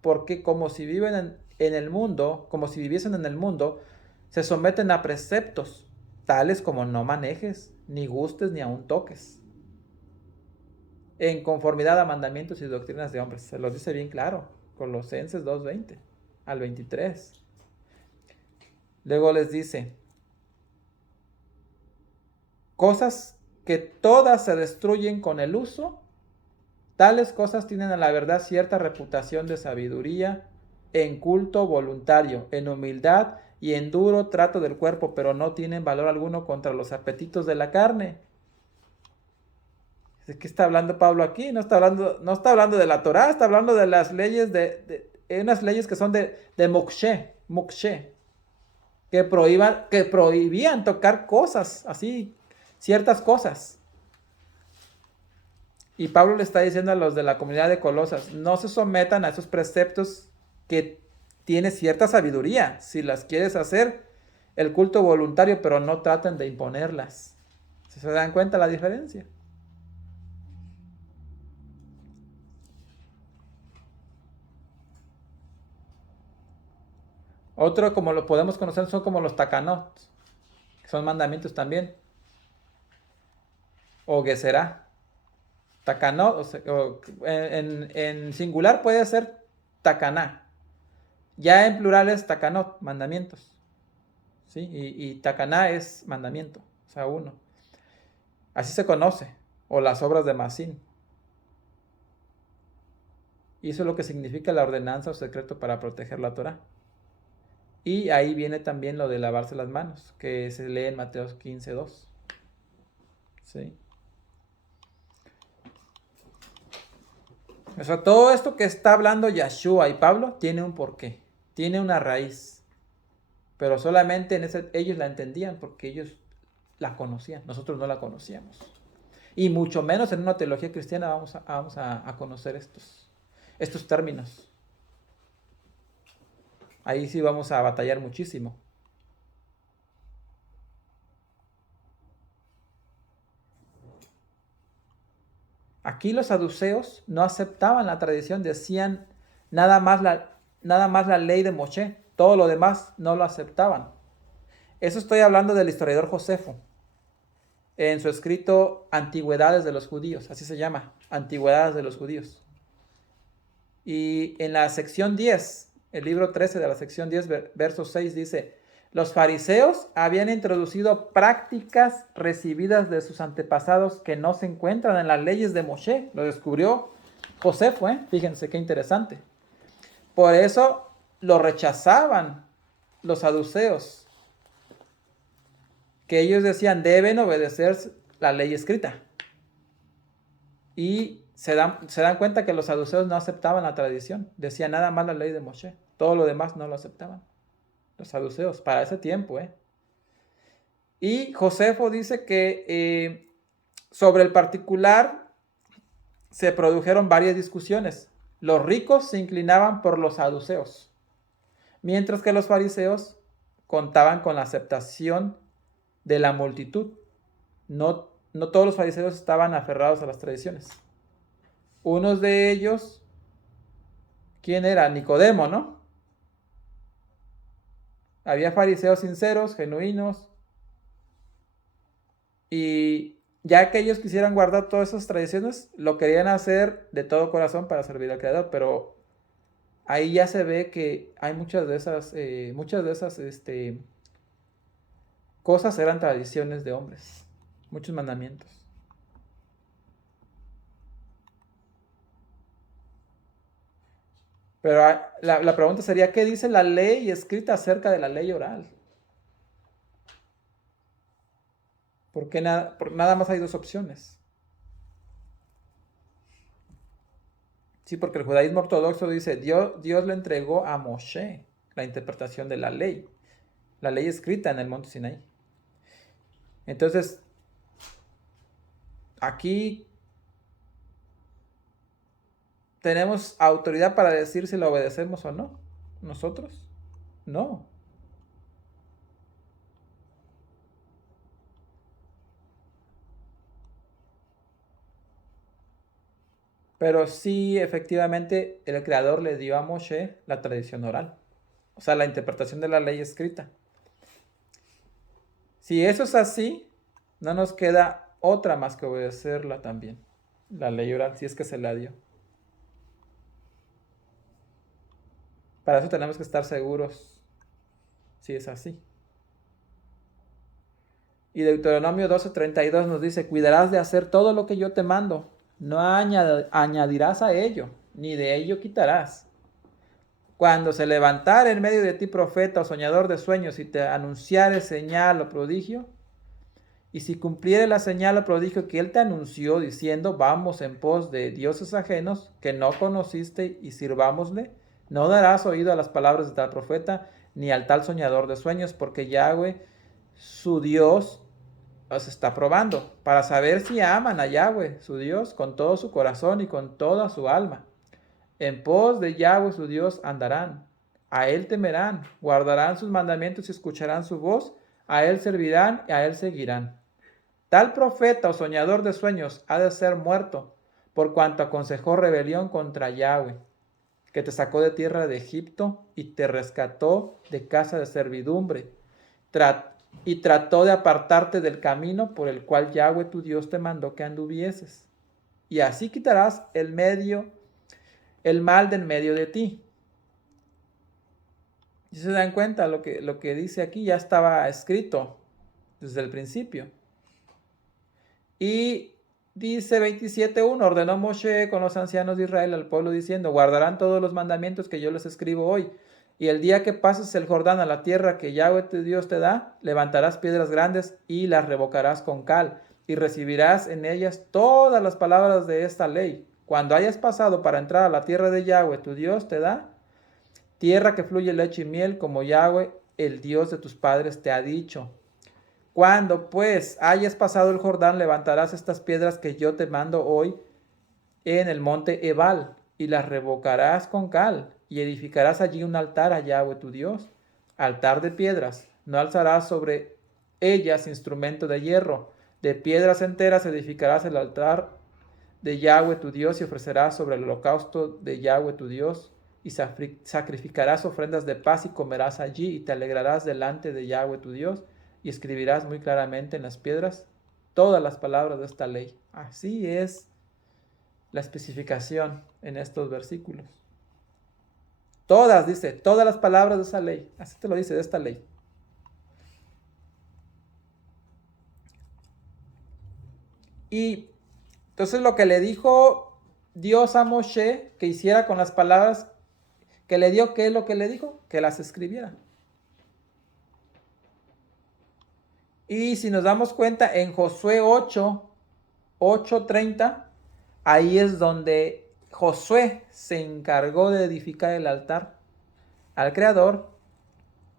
porque como si viven en el mundo, como si viviesen en el mundo, se someten a preceptos, tales como no manejes, ni gustes, ni aun toques, en conformidad a mandamientos y doctrinas de hombres. Se los dice bien claro, Colosenses 2:20 al 23. Luego les dice, cosas que todas se destruyen con el uso, tales cosas tienen a la verdad cierta reputación de sabiduría, en culto voluntario, en humildad y en duro trato del cuerpo, pero no tienen valor alguno contra los apetitos de la carne. ¿De qué está hablando Pablo aquí? No está hablando de la Torá, está hablando de las leyes, de unas leyes que son de Mokshe, que prohibían tocar cosas, así, ciertas cosas. Y Pablo le está diciendo a los de la comunidad de Colosas, no se sometan a esos preceptos que tiene cierta sabiduría. Si las quieres hacer, el culto voluntario, pero no traten de imponerlas. ¿Se dan cuenta la diferencia? Otro, como lo podemos conocer, son como los takanot, que son mandamientos también. O geserá. Takanot, en singular puede ser takaná. Ya en plural es takanot, mandamientos. ¿Sí? Y takaná es mandamiento, o sea, uno. Así se conoce. O las obras de Masín. Y eso es lo que significa la ordenanza o secreto para proteger la Torah. Y ahí viene también lo de lavarse las manos, que se lee en Mateo 15:2. ¿Sí? O sea, todo esto que está hablando Yeshua y Pablo tiene un porqué, tiene una raíz. Pero solamente ellos la entendían porque ellos la conocían, nosotros no la conocíamos. Y mucho menos en una teología cristiana vamos a conocer estos términos. Ahí sí vamos a batallar muchísimo. Aquí los saduceos no aceptaban la tradición, decían nada más la ley de Moshe. todo lo demás no lo aceptaban. Eso estoy hablando del historiador Josefo, en su escrito Antigüedades de los Judíos, así se llama, Antigüedades de los Judíos. Y en la sección 10, el libro 13 de la sección 10, verso 6 dice: los fariseos habían introducido prácticas recibidas de sus antepasados que no se encuentran en las leyes de Moshe. Lo descubrió Josefo, fíjense qué interesante. Por eso lo rechazaban los saduceos, que ellos decían deben obedecer la ley escrita. Y se dan cuenta que los saduceos no aceptaban la tradición. Decían nada más la ley de Moshe. Todo lo demás no lo aceptaban. Los saduceos, para ese tiempo. Y Josefo dice que sobre el particular se produjeron varias discusiones. Los ricos se inclinaban por los saduceos, mientras que los fariseos contaban con la aceptación de la multitud. No todos los fariseos estaban aferrados a las tradiciones. Unos de ellos, ¿quién era? Nicodemo, ¿no? Había fariseos sinceros, genuinos, y ya que ellos quisieran guardar todas esas tradiciones, lo querían hacer de todo corazón para servir al Creador, pero ahí ya se ve que hay muchas de esas cosas eran tradiciones de hombres, muchos mandamientos. Pero la pregunta sería, ¿qué dice la ley escrita acerca de la ley oral? Porque nada más hay dos opciones. Sí, porque el judaísmo ortodoxo dice, Dios le entregó a Moshe la interpretación de la ley escrita en el monte Sinaí. Entonces, aquí ¿tenemos autoridad para decir si la obedecemos o no? ¿Nosotros? No. Pero sí, efectivamente, el Creador le dio a Moshe la tradición oral. O sea, la interpretación de la ley escrita. Si eso es así, no nos queda otra más que obedecerla también. La ley oral, si es que se la dio. Para eso tenemos que estar seguros si es así. Y Deuteronomio 12:32 nos dice, cuidarás de hacer todo lo que yo te mando. No añadirás a ello, ni de ello quitarás. Cuando se levantare en medio de ti profeta o soñador de sueños y te anunciare señal o prodigio, y si cumpliere la señal o prodigio que él te anunció diciendo, vamos en pos de dioses ajenos que no conociste y sirvámosle, no darás oído a las palabras de tal profeta ni al tal soñador de sueños, porque Yahweh, su Dios, os está probando para saber si aman a Yahweh, su Dios, con todo su corazón y con toda su alma. En pos de Yahweh, su Dios, andarán. A él temerán, guardarán sus mandamientos y escucharán su voz. A él servirán y a él seguirán. Tal profeta o soñador de sueños ha de ser muerto, por cuanto aconsejó rebelión contra Yahweh, que te sacó de tierra de Egipto y te rescató de casa de servidumbre, y trató de apartarte del camino por el cual Yahweh tu Dios te mandó que anduvieses. Y así quitarás el mal de en medio de ti. Si se dan cuenta, lo que dice aquí ya estaba escrito desde el principio. Y dice 27:1, ordenó Moshe con los ancianos de Israel al pueblo diciendo, guardarán todos los mandamientos que yo les escribo hoy. Y el día que pases el Jordán a la tierra que Yahweh tu Dios te da, levantarás piedras grandes y las revocarás con cal, y recibirás en ellas todas las palabras de esta ley. Cuando hayas pasado para entrar a la tierra de Yahweh tu Dios te da, tierra que fluye leche y miel, como Yahweh, el Dios de tus padres, te ha dicho. Cuando pues hayas pasado el Jordán, levantarás estas piedras que yo te mando hoy en el monte Ebal, y las revocarás con cal, y edificarás allí un altar a Yahweh tu Dios, altar de piedras. No alzarás sobre ellas instrumento de hierro. De piedras enteras edificarás el altar de Yahweh tu Dios y ofrecerás sobre el holocausto de Yahweh tu Dios y sacrificarás ofrendas de paz y comerás allí y te alegrarás delante de Yahweh tu Dios y escribirás muy claramente en las piedras todas las palabras de esta ley. Así es la especificación en estos versículos. Todas, dice, todas las palabras de esa ley. Así te lo dice, de esta ley. Y entonces lo que le dijo Dios a Moshe que hiciera con las palabras que le dio, ¿qué es lo que le dijo? Que las escribiera. Y si nos damos cuenta, en Josué 8:30, ahí es donde Josué se encargó de edificar el altar al Creador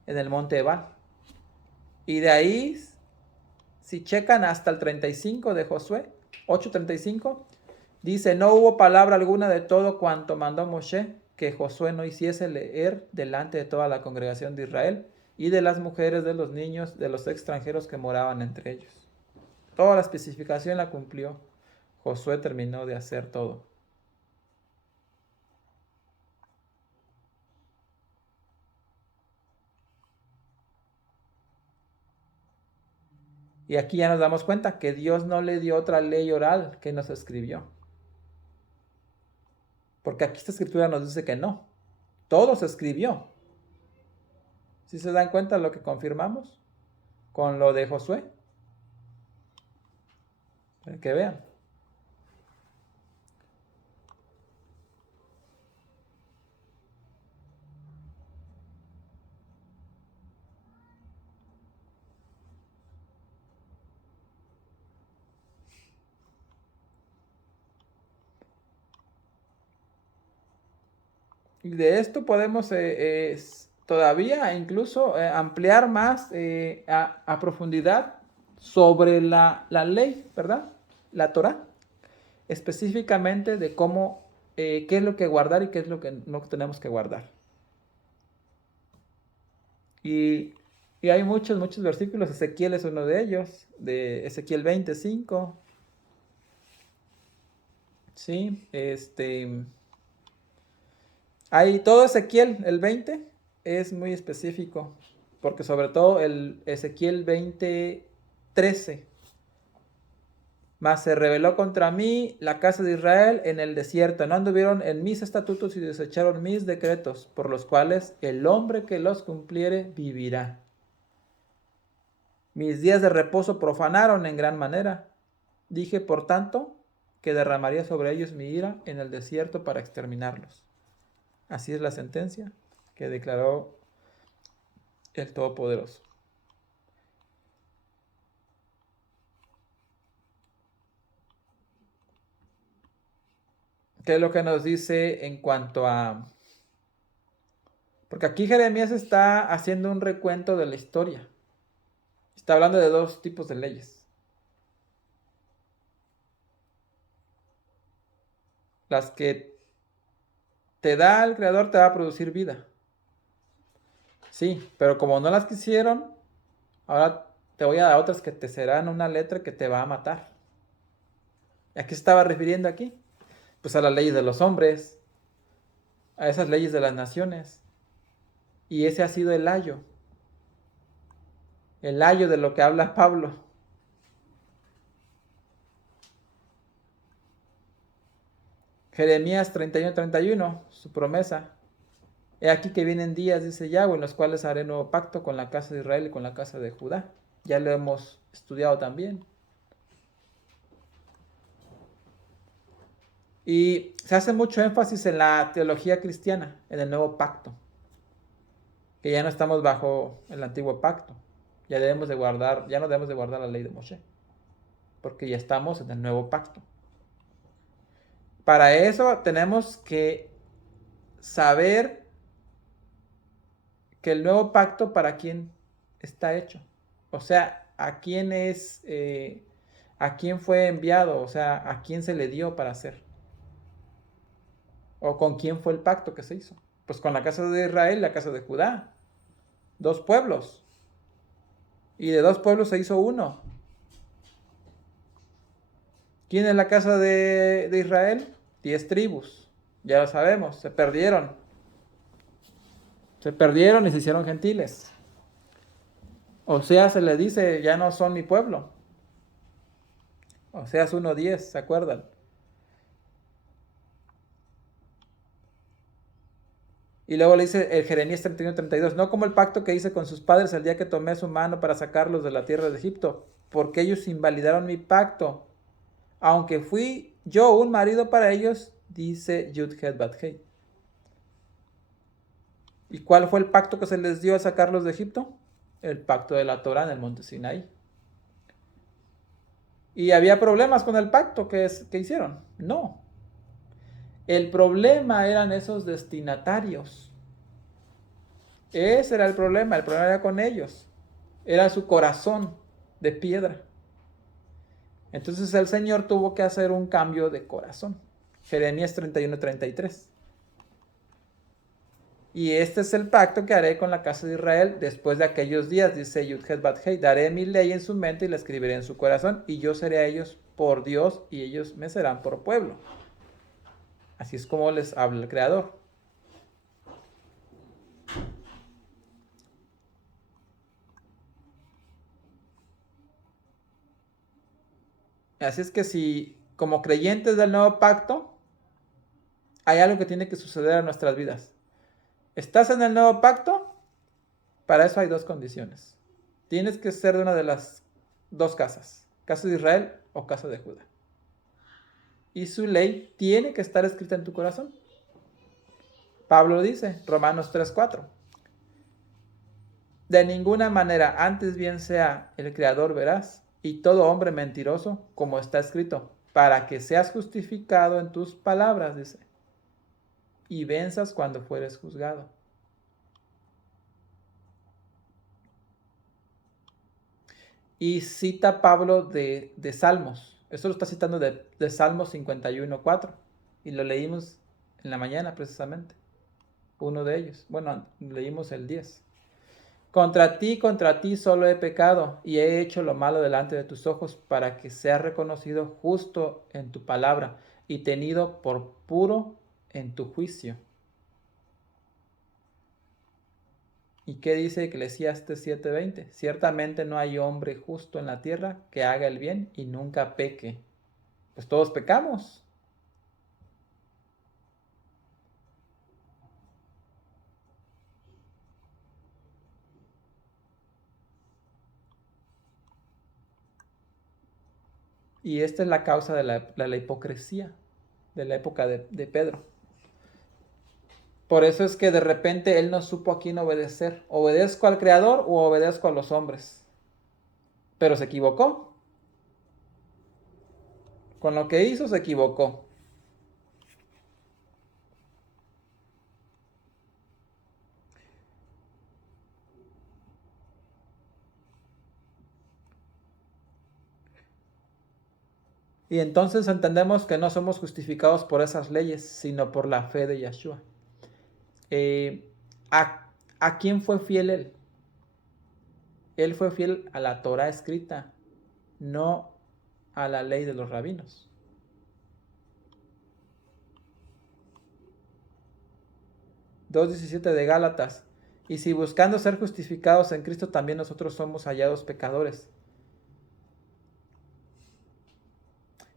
en el monte Ebal. Y de ahí, si checan hasta el 35 de Josué, 8:35, dice, no hubo palabra alguna de todo cuanto mandó Moshe que Josué no hiciese leer delante de toda la congregación de Israel y de las mujeres, de los niños, de los extranjeros que moraban entre ellos. Toda la especificación la cumplió. Josué terminó de hacer todo. Y aquí ya nos damos cuenta que Dios no le dio otra ley oral que nos escribió. Porque aquí esta escritura nos dice que no. Todo se escribió. ¿Sí se dan cuenta lo que confirmamos con lo de Josué? Para que vean. Y de esto podemos todavía incluso ampliar más a profundidad sobre la ley, ¿verdad? La Torah, específicamente de cómo, qué es lo que guardar y qué es lo que no tenemos que guardar. Y hay muchos versículos, Ezequiel es uno de ellos, de Ezequiel 25, ¿sí? Hay todo Ezequiel, el 20, es muy específico, porque sobre todo el Ezequiel 20:13, mas se rebeló contra mí la casa de Israel en el desierto, no anduvieron en mis estatutos y desecharon mis decretos, por los cuales el hombre que los cumpliere vivirá. Mis días de reposo profanaron en gran manera. Dije, por tanto, que derramaría sobre ellos mi ira en el desierto para exterminarlos. Así es la sentencia que declaró el Todopoderoso. ¿Qué es lo que nos dice en cuanto a...? Porque aquí Jeremías está haciendo un recuento de la historia. Está hablando de dos tipos de leyes. Las que te da el Creador te va a producir vida. Sí, pero como no las quisieron, ahora te voy a dar otras que te serán una letra que te va a matar. ¿A qué se estaba refiriendo aquí? Pues a las leyes de los hombres, a esas leyes de las naciones. Y ese ha sido el ayo de lo que habla Pablo. Jeremías 31:31, su promesa. He aquí que vienen días, dice Yahweh, en los cuales haré nuevo pacto con la casa de Israel y con la casa de Judá. Ya lo hemos estudiado también. Y se hace mucho énfasis en la teología cristiana, en el nuevo pacto. Que ya no estamos bajo el antiguo pacto. Ya no debemos de guardar la ley de Moshe. Porque ya estamos en el nuevo pacto. Para eso tenemos que saber que el nuevo pacto para quién está hecho. O sea, a quién fue enviado, o sea, a quién se le dio para hacer. O con quién fue el pacto que se hizo. Pues con la casa de Israel y la casa de Judá. Dos pueblos. Y de dos pueblos se hizo uno. ¿Quién es la casa de Israel? 10 tribus. Ya lo sabemos, se perdieron. Se perdieron y se hicieron gentiles. Oseas se le dice, ya no son mi pueblo. Oseas 1:10, ¿se acuerdan? Y luego le dice el Jeremías 31:32, no como el pacto que hice con sus padres el día que tomé su mano para sacarlos de la tierra de Egipto, porque ellos invalidaron mi pacto, aunque fui yo un marido para ellos, dice Yud-Het-Bat-Hei. ¿Y cuál fue el pacto que se les dio al sacarlos de Egipto? El pacto de la Torá en el monte Sinaí. ¿Y había problemas con el pacto que hicieron? No. El problema eran esos destinatarios. Ese era el problema era con ellos. Era su corazón de piedra. Entonces el Señor tuvo que hacer un cambio de corazón. Jeremías 31:33. Y este es el pacto que haré con la casa de Israel después de aquellos días, dice Yud-Het-Bat-Hei. Daré mi ley en su mente y la escribiré en su corazón, y yo seré a ellos por Dios y ellos me serán por pueblo. Así es como les habla el Creador. Así es que si como creyentes del nuevo pacto hay algo que tiene que suceder en nuestras vidas. ¿Estás en el nuevo pacto? Para eso hay dos condiciones. Tienes que ser de una de las dos casas, casa de Israel o casa de Judá. Y su ley tiene que estar escrita en tu corazón. Pablo dice, Romanos 3:4. De ninguna manera, antes bien sea el Creador veraz y todo hombre mentiroso, como está escrito, para que seas justificado en tus palabras, dice, y venzas cuando fueres juzgado. Y cita Pablo de Salmos. Esto lo está citando de Salmos 51:4. Y lo leímos en la mañana precisamente. Uno de ellos. Bueno, leímos el 10. Contra ti solo he pecado y he hecho lo malo delante de tus ojos para que seas reconocido justo en tu palabra y tenido por puro en tu juicio. ¿Y qué dice Eclesiastes 7:20? Ciertamente no hay hombre justo en la tierra que haga el bien y nunca peque. Pues todos pecamos. Y esta es la causa de la hipocresía de la época de Pedro. Por eso es que de repente él no supo a quién obedecer. ¿Obedezco al Creador o obedezco a los hombres? Pero se equivocó. Con lo que hizo se equivocó. Y entonces entendemos que no somos justificados por esas leyes, sino por la fe de Yeshua. ¿A quién fue fiel él? Él fue fiel a la Torá escrita, no a la ley de los rabinos. (2:17) de Gálatas. Y si buscando ser justificados en Cristo también nosotros somos hallados pecadores.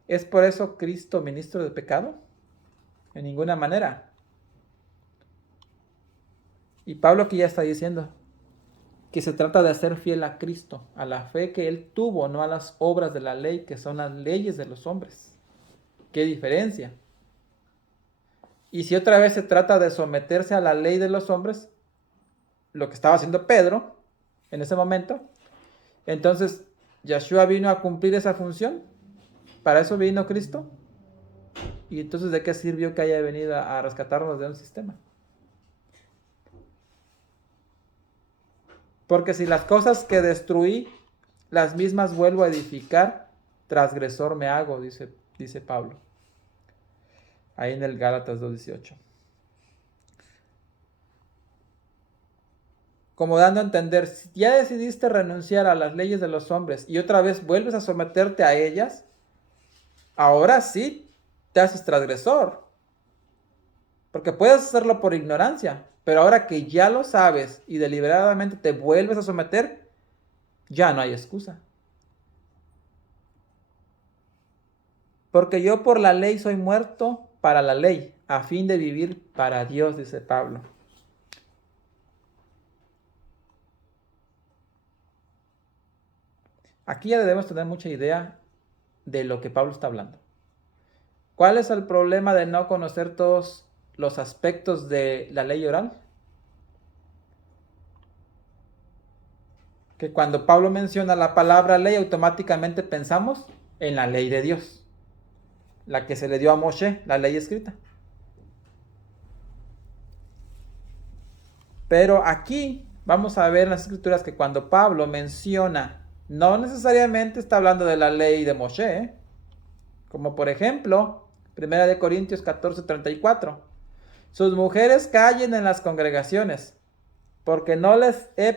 ¿Es por eso Cristo ministro del pecado? En ninguna manera. Y Pablo aquí ya está diciendo que se trata de ser fiel a Cristo, a la fe que Él tuvo, no a las obras de la ley, que son las leyes de los hombres. ¿Qué diferencia? Y si otra vez se trata de someterse a la ley de los hombres, lo que estaba haciendo Pedro en ese momento, entonces Yeshua vino a cumplir esa función. Para eso vino Cristo. Y entonces, ¿de qué sirvió que haya venido a rescatarnos de un sistema? Porque si las cosas que destruí, las mismas vuelvo a edificar, transgresor me hago, dice Pablo. Ahí en el Gálatas 2:18. Como dando a entender, si ya decidiste renunciar a las leyes de los hombres y otra vez vuelves a someterte a ellas, ahora sí te haces transgresor. Porque puedes hacerlo por ignorancia, Pero ahora que ya lo sabes y deliberadamente te vuelves a someter, ya no hay excusa. Porque yo por la ley soy muerto para la ley, a fin de vivir para Dios, dice Pablo. Aquí ya debemos tener mucha idea de lo que Pablo está hablando. ¿Cuál es el problema de no conocer todos los aspectos de la ley oral? Que cuando Pablo menciona la palabra ley, automáticamente pensamos en la ley de Dios, la que se le dio a Moshe, la ley escrita. Pero aquí vamos a ver en las escrituras que cuando Pablo menciona, no necesariamente está hablando de la ley de Moshe, como por ejemplo, 1 Corintios 14:34. Sus mujeres callen en las congregaciones, porque no les es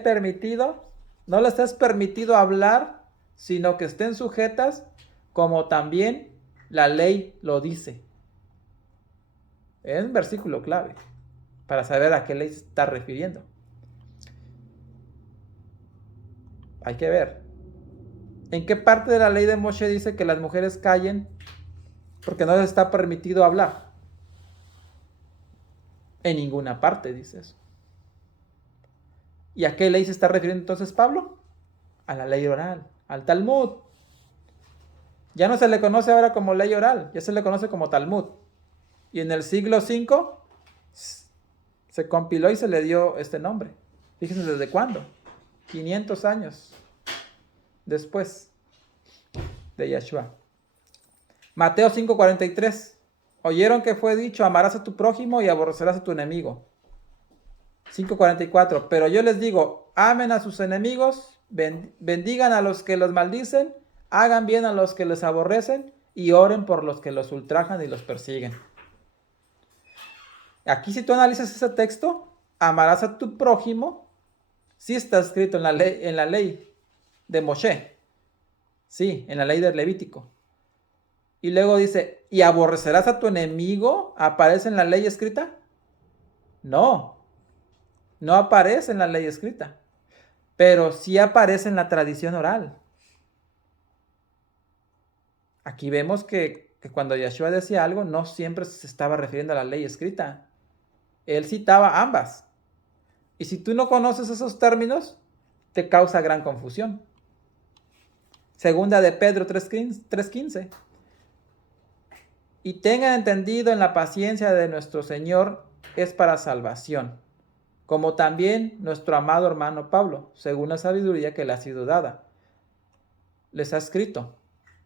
permitido hablar, sino que estén sujetas, como también la ley lo dice. Es un versículo clave para saber a qué ley se está refiriendo. Hay que ver. ¿En qué parte de la ley de Moshe dice que las mujeres callen porque no les está permitido hablar? En ninguna parte dice eso. ¿Y a qué ley se está refiriendo entonces Pablo? A la ley oral, al Talmud. Ya no se le conoce ahora como ley oral, ya se le conoce como Talmud. Y en el siglo V se compiló y se le dio este nombre. Fíjense desde cuándo. 500 años después de Yeshua. Mateo 5:43. Oyeron que fue dicho, amarás a tu prójimo y aborrecerás a tu enemigo. 5:44. Pero yo les digo, amen a sus enemigos, bendigan a los que los maldicen, hagan bien a los que les aborrecen y oren por los que los ultrajan y los persiguen. Aquí si tú analizas ese texto, amarás a tu prójimo, sí está escrito en la ley de Moshe, sí, en la ley del Levítico. Y luego dice, ¿y aborrecerás a tu enemigo? ¿Aparece en la ley escrita? No, no aparece en la ley escrita, pero sí aparece en la tradición oral. Aquí vemos que cuando Yeshua decía algo, no siempre se estaba refiriendo a la ley escrita. Él citaba ambas. Y si tú no conoces esos términos, te causa gran confusión. Segunda de Pedro 3:15. Y tengan entendido en la paciencia de nuestro Señor es para salvación, como también nuestro amado hermano Pablo, según la sabiduría que le ha sido dada. Les ha escrito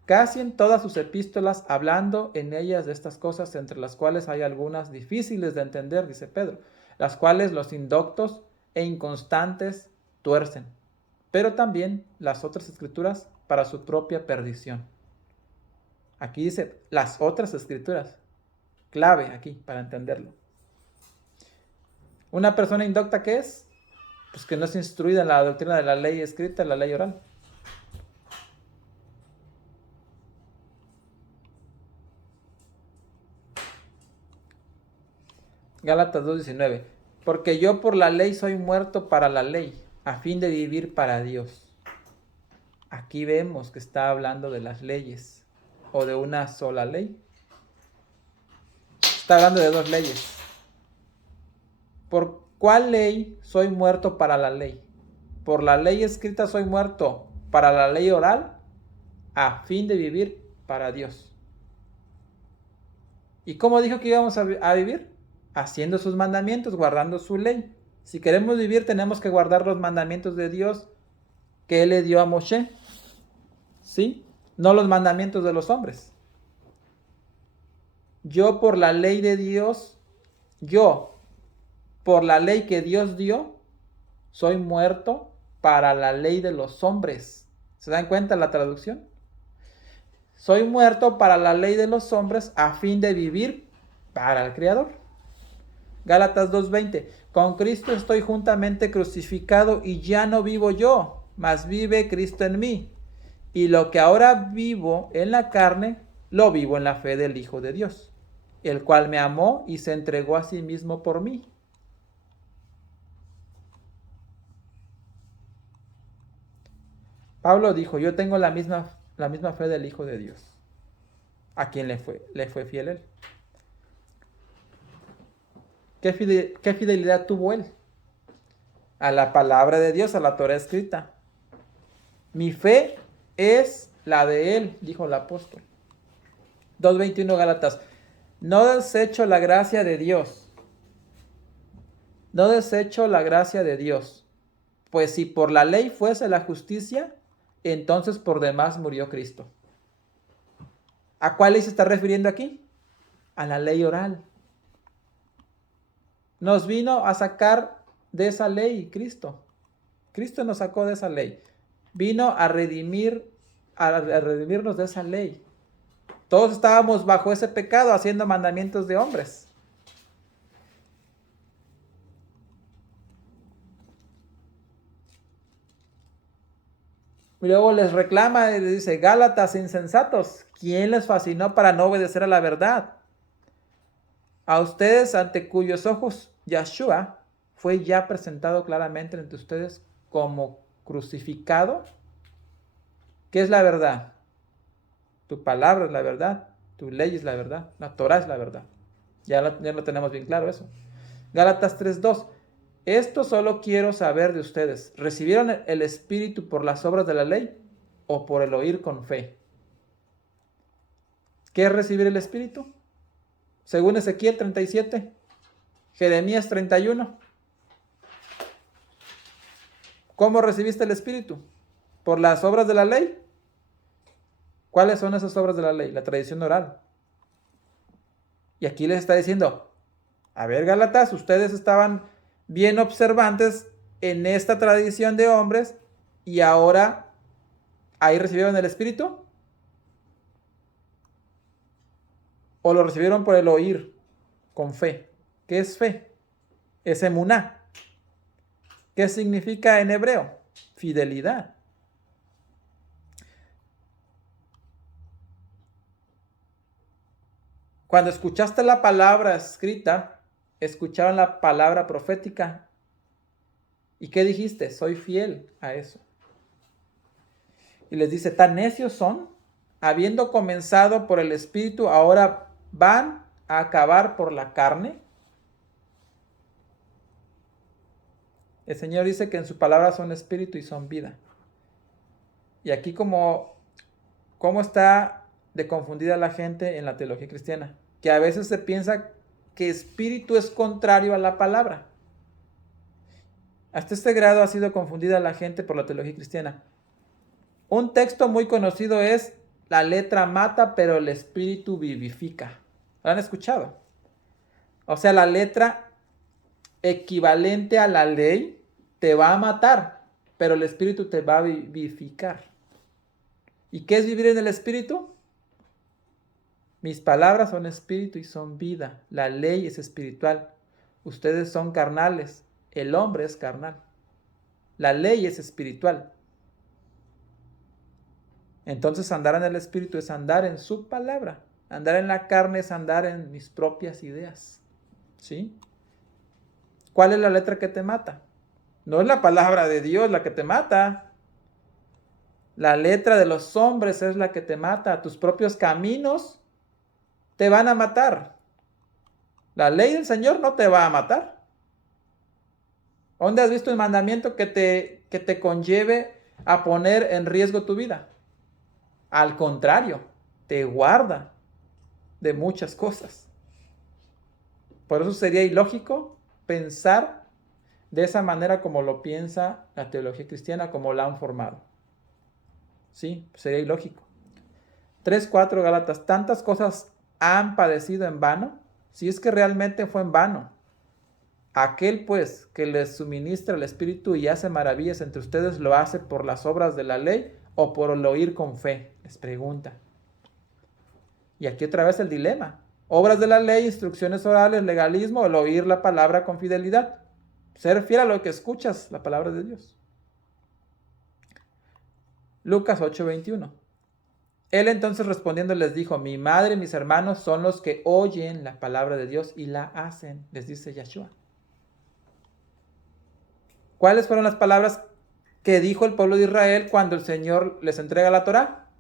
casi en todas sus epístolas, hablando en ellas de estas cosas, entre las cuales hay algunas difíciles de entender, dice Pedro, las cuales los indoctos e inconstantes tuercen, pero también las otras escrituras para su propia perdición. Aquí dice las otras escrituras, clave aquí para entenderlo. ¿Una persona indocta qué es? Pues que no es instruida en la doctrina de la ley escrita, en la ley oral. Gálatas 2:19. Porque yo por la ley soy muerto para la ley, a fin de vivir para Dios. Aquí vemos que está hablando de las leyes, o de una sola ley. Está hablando de dos leyes. ¿Por cuál ley soy muerto para la ley? ¿Por la ley escrita soy muerto para la ley oral? A fin de vivir para Dios. ¿Y cómo dijo que íbamos a vivir? Haciendo sus mandamientos, guardando su ley. Si queremos vivir, tenemos que guardar los mandamientos de Dios que Él le dio a Moshe. ¿Sí? No los mandamientos de los hombres. Yo por la ley de Dios, por la ley que Dios dio, soy muerto para la ley de los hombres. ¿Se dan cuenta la traducción? Soy muerto para la ley de los hombres a fin de vivir para el Creador. Gálatas 2:20. Con Cristo estoy juntamente crucificado y ya no vivo yo, mas vive Cristo en mí. Y lo que ahora vivo en la carne, lo vivo en la fe del Hijo de Dios, el cual me amó y se entregó a sí mismo por mí. Pablo dijo, yo tengo la misma fe del Hijo de Dios. ¿A quién le fue fiel él? ¿Qué fidelidad tuvo él? A la palabra de Dios, a la Torah escrita. Mi fe es la de él, dijo el apóstol. 2:21 Gálatas. No desecho la gracia de Dios. No desecho la gracia de Dios. Pues si por la ley fuese la justicia, entonces por demás murió Cristo. ¿A cuál ley se está refiriendo aquí? A la ley oral. Nos vino a sacar de esa ley Cristo. Cristo nos sacó de esa ley. Vino a redimirnos de esa ley. Todos estábamos bajo ese pecado haciendo mandamientos de hombres. Y luego les reclama y les dice, Gálatas insensatos, ¿quién les fascinó para no obedecer a la verdad? A ustedes ante cuyos ojos Yahshua fue ya presentado claramente entre ustedes como crucificado. ¿Qué es la verdad? Tu palabra es la verdad, tu ley es la verdad, la Torah es la verdad. Ya lo tenemos bien claro eso. Gálatas 3:2. Esto solo quiero saber de ustedes. ¿Recibieron el Espíritu por las obras de la ley o por el oír con fe? ¿Qué es recibir el Espíritu? Según Ezequiel 37, Jeremías 31. ¿Cómo recibiste el Espíritu? ¿Por las obras de la ley? ¿Cuáles son esas obras de la ley? La tradición oral. Y aquí les está diciendo, a ver, Gálatas, ustedes estaban bien observantes en esta tradición de hombres y ahora ahí recibieron el Espíritu. ¿O lo recibieron por el oír con fe? ¿Qué es fe? Es emuná. ¿Qué significa en hebreo? Fidelidad. Cuando escuchaste la palabra escrita, escucharon la palabra profética. ¿Y qué dijiste? Soy fiel a eso. Y les dice, tan necios son, habiendo comenzado por el Espíritu, ahora van a acabar por la carne. El Señor dice que en su palabra son espíritu y son vida. Y aquí cómo está de confundida la gente en la teología cristiana, que a veces se piensa que espíritu es contrario a la palabra. Hasta este grado ha sido confundida la gente por la teología cristiana. Un texto muy conocido es, la letra mata, pero el espíritu vivifica. ¿Lo han escuchado? O sea, la letra equivalente a la ley te va a matar, pero el espíritu te va a vivificar. ¿Y qué es vivir en el espíritu? Mis palabras son espíritu y son vida. La ley es espiritual. Ustedes son carnales. El hombre es carnal. La ley es espiritual. Entonces andar en el espíritu es andar en su palabra. Andar en la carne es andar en mis propias ideas. ¿Sí? ¿Cuál es la letra que te mata? No es la palabra de Dios la que te mata. La letra de los hombres es la que te mata. Tus propios caminos te van a matar. La ley del Señor no te va a matar. ¿Dónde has visto un mandamiento que te conlleve a poner en riesgo tu vida? Al contrario, te guarda de muchas cosas. Por eso sería ilógico pensar de esa manera como lo piensa la teología cristiana, como la han formado. Sí, sería ilógico. 3:4 Gálatas, tantas cosas han padecido en vano, si es que realmente fue en vano. Aquel pues que les suministra el Espíritu y hace maravillas entre ustedes, ¿lo hace por las obras de la ley o por el oír con fe? Les pregunta. Y aquí otra vez el dilema. Obras de la ley, instrucciones orales, legalismo, el oír la palabra con fidelidad. Ser fiel a lo que escuchas, la palabra de Dios. Lucas 8:21. Él entonces respondiendo les dijo, mi madre y mis hermanos son los que oyen la palabra de Dios y la hacen, les dice Yahshua. ¿Cuáles fueron las palabras que dijo el pueblo de Israel cuando el Señor les entrega la Torá.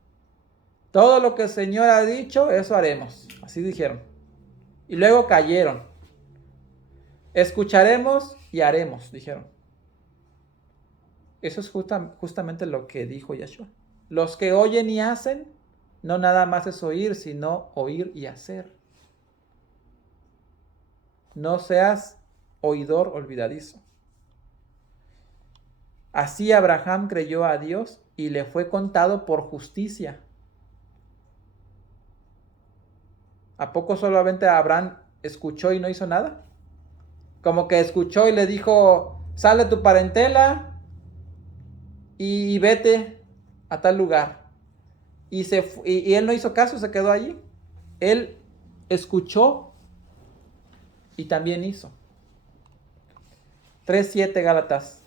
Todo lo que el Señor ha dicho, eso haremos. Así dijeron. Y luego cayeron. Escucharemos y haremos, dijeron. Eso es justamente lo que dijo Yeshua. Los que oyen y hacen, no nada más es oír, sino oír y hacer. No seas oidor olvidadizo. Así Abraham creyó a Dios y le fue contado por justicia. ¿A poco solamente Abraham escuchó y no hizo nada? Como que escuchó y le dijo, sale tu parentela y vete a tal lugar. Y él no hizo caso, se quedó allí. Él escuchó y también hizo. 3:7 Gálatas.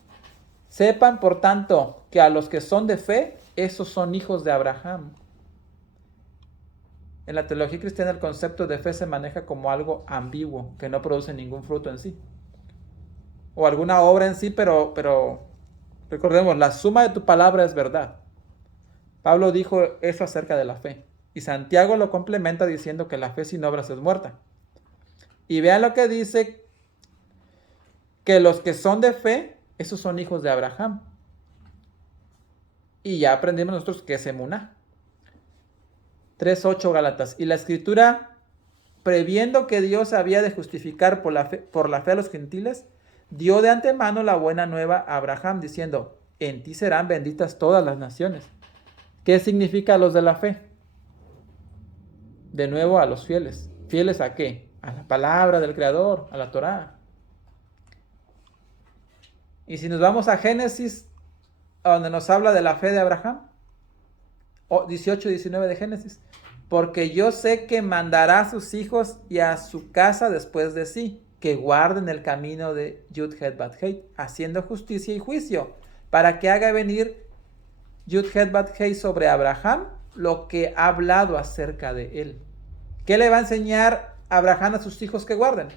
Sepan, por tanto, que a los que son de fe, esos son hijos de Abraham. En la teología cristiana el concepto de fe se maneja como algo ambiguo, que no produce ningún fruto en sí. O alguna obra en sí, pero recordemos, la suma de tu palabra es verdad. Pablo dijo eso acerca de la fe. Y Santiago lo complementa diciendo que la fe sin obras es muerta. Y vean lo que dice, que los que son de fe, esos son hijos de Abraham. Y ya aprendimos nosotros que es emuná. 3:8 Gálatas. Y la escritura, previendo que Dios había de justificar por la fe a los gentiles, dio de antemano la buena nueva a Abraham, diciendo, en ti serán benditas todas las naciones. ¿Qué significa los de la fe? De nuevo a los fieles. ¿Fieles a qué? A la palabra del Creador, a la Torá. Y si nos vamos a Génesis, donde nos habla de la fe de Abraham, 18-19 de Génesis, porque yo sé que mandará a sus hijos y a su casa después de sí, que guarden el camino de Yud-Het-Bat-Hei, haciendo justicia y juicio, para que haga venir Yud-Het-Bat-Hei sobre Abraham lo que ha hablado acerca de él. ¿Qué le va a enseñar Abraham a sus hijos que guarden?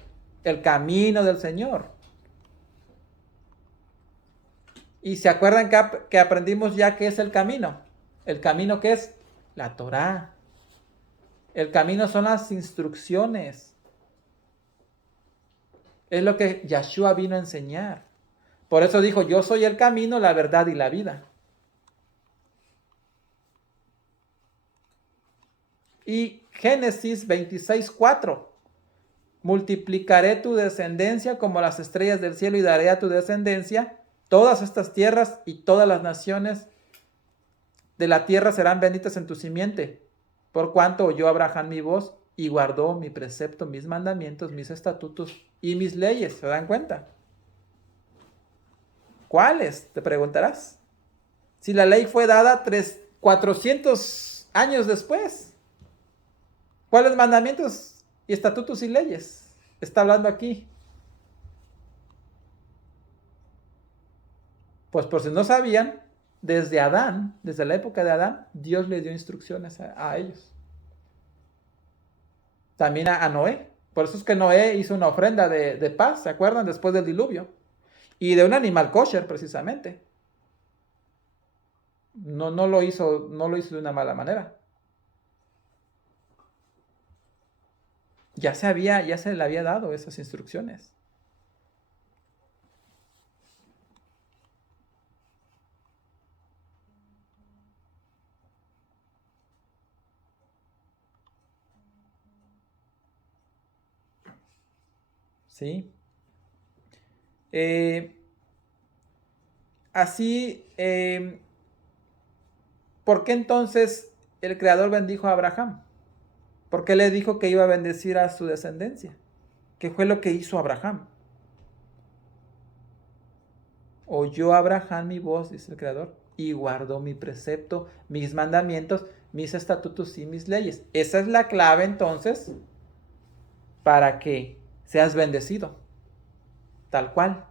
El camino del Señor. Y se acuerdan que aprendimos ya qué es el camino. El camino que es la Torá. El camino son las instrucciones. Es lo que Yeshua vino a enseñar. Por eso dijo, yo soy el camino, la verdad y la vida. Y Génesis 26:4. Multiplicaré tu descendencia como las estrellas del cielo y daré a tu descendencia todas estas tierras y todas las naciones de la tierra serán benditas en tu simiente. Por cuanto oyó Abraham mi voz y guardó mi precepto, mis mandamientos, mis estatutos y mis leyes. ¿Se dan cuenta? ¿Cuáles? Te preguntarás. Si la ley fue dada 400 años después. ¿Cuáles mandamientos y estatutos y leyes está hablando aquí? Pues por si no sabían, desde Adán, desde la época de Adán, Dios le dio instrucciones a ellos. También a Noé. Por eso es que Noé hizo una ofrenda de paz, ¿se acuerdan? Después del diluvio. Y de un animal kosher, precisamente. No lo hizo de una mala manera. Ya se le había dado esas instrucciones. ¿Sí? Así, ¿por qué entonces el Creador bendijo a Abraham? ¿Por qué le dijo que iba a bendecir a su descendencia? ¿Qué fue lo que hizo Abraham? Oyó Abraham mi voz, dice el Creador, y guardó mi precepto, mis mandamientos, mis estatutos y mis leyes. Esa es la clave entonces para que seas bendecido, tal cual.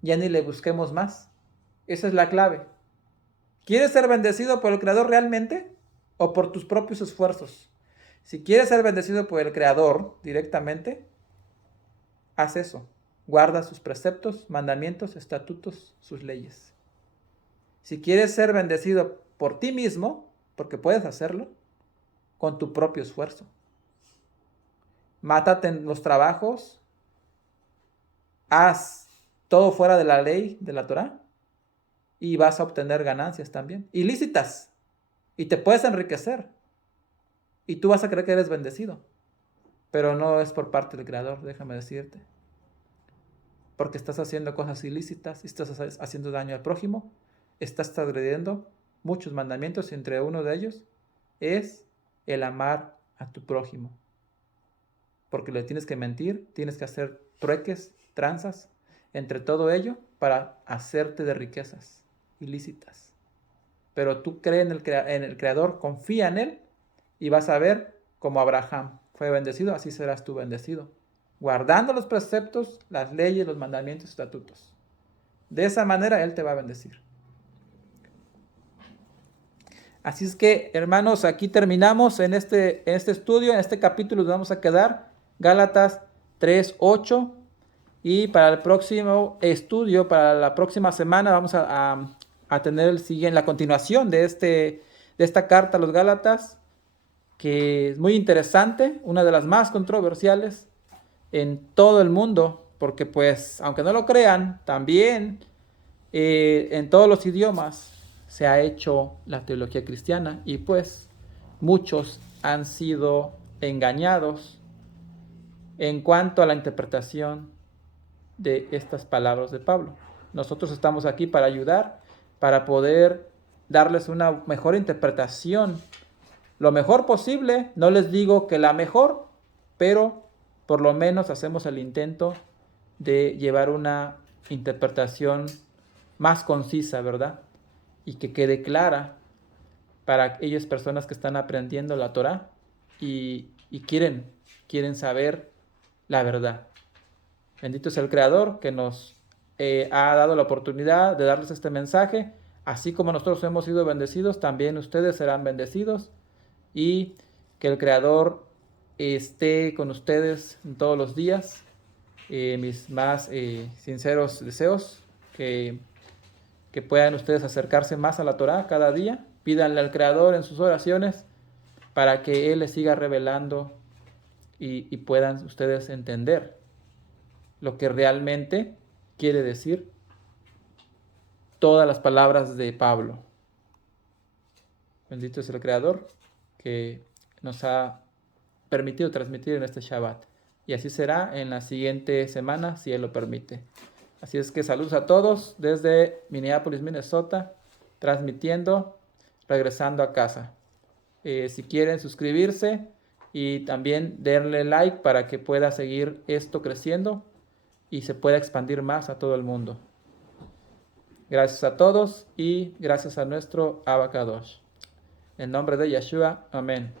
Ya ni le busquemos más. Esa es la clave. ¿Quieres ser bendecido por el Creador realmente o por tus propios esfuerzos? Si quieres ser bendecido por el Creador directamente, haz eso. guarda sus preceptos, mandamientos, estatutos, sus leyes. Si quieres ser bendecido por ti mismo, porque puedes hacerlo, con tu propio esfuerzo. Mátate en los trabajos, haz todo fuera de la ley, de la Torá, y vas a obtener ganancias también, ilícitas, y te puedes enriquecer, y tú vas a creer que eres bendecido, pero no es por parte del Creador, déjame decirte, porque estás haciendo cosas ilícitas, y estás haciendo daño al prójimo, estás transgrediendo muchos mandamientos, y entre uno de ellos es el amar a tu prójimo, porque le tienes que mentir, tienes que hacer trueques, tranzas, entre todo ello, para hacerte de riquezas ilícitas. Pero tú crees en el Creador, confía en Él, y vas a ver como Abraham fue bendecido, así serás tú bendecido, guardando los preceptos, las leyes, los mandamientos, estatutos. De esa manera Él te va a bendecir. Así es que, hermanos, aquí terminamos en este estudio, en este capítulo nos vamos a quedar, Gálatas 3:8, y para el próximo estudio, para la próxima semana, vamos a tener la continuación de esta carta a los Gálatas, que es muy interesante, una de las más controversiales en todo el mundo, porque pues, aunque no lo crean, también en todos los idiomas se ha hecho la teología cristiana, y pues muchos han sido engañados en cuanto a la interpretación de estas palabras de Pablo. Nosotros estamos aquí para ayudar, para poder darles una mejor interpretación, lo mejor posible. No les digo que la mejor, pero por lo menos hacemos el intento de llevar una interpretación más concisa, ¿verdad? Y que quede clara para aquellas personas que están aprendiendo la Torá y quieren saber la verdad. Bendito es el Creador que nos ha dado la oportunidad de darles este mensaje. Así como nosotros hemos sido bendecidos, también ustedes serán bendecidos, y que el Creador esté con ustedes en todos los días. Mis más sinceros deseos, que puedan ustedes acercarse más a la Torá cada día. Pídanle al Creador en sus oraciones para que Él les siga revelando y puedan ustedes entender lo que realmente quiere decir todas las palabras de Pablo. Bendito es el Creador que nos ha permitido transmitir en este Shabbat. Y así será en la siguiente semana, si Él lo permite. Así es que saludos a todos desde Minneapolis, Minnesota, transmitiendo, regresando a casa. Si quieren suscribirse y también darle like para que pueda seguir esto creciendo y se pueda expandir más a todo el mundo. Gracias a todos y gracias a nuestro Abacadosh. En nombre de Yeshua, amén.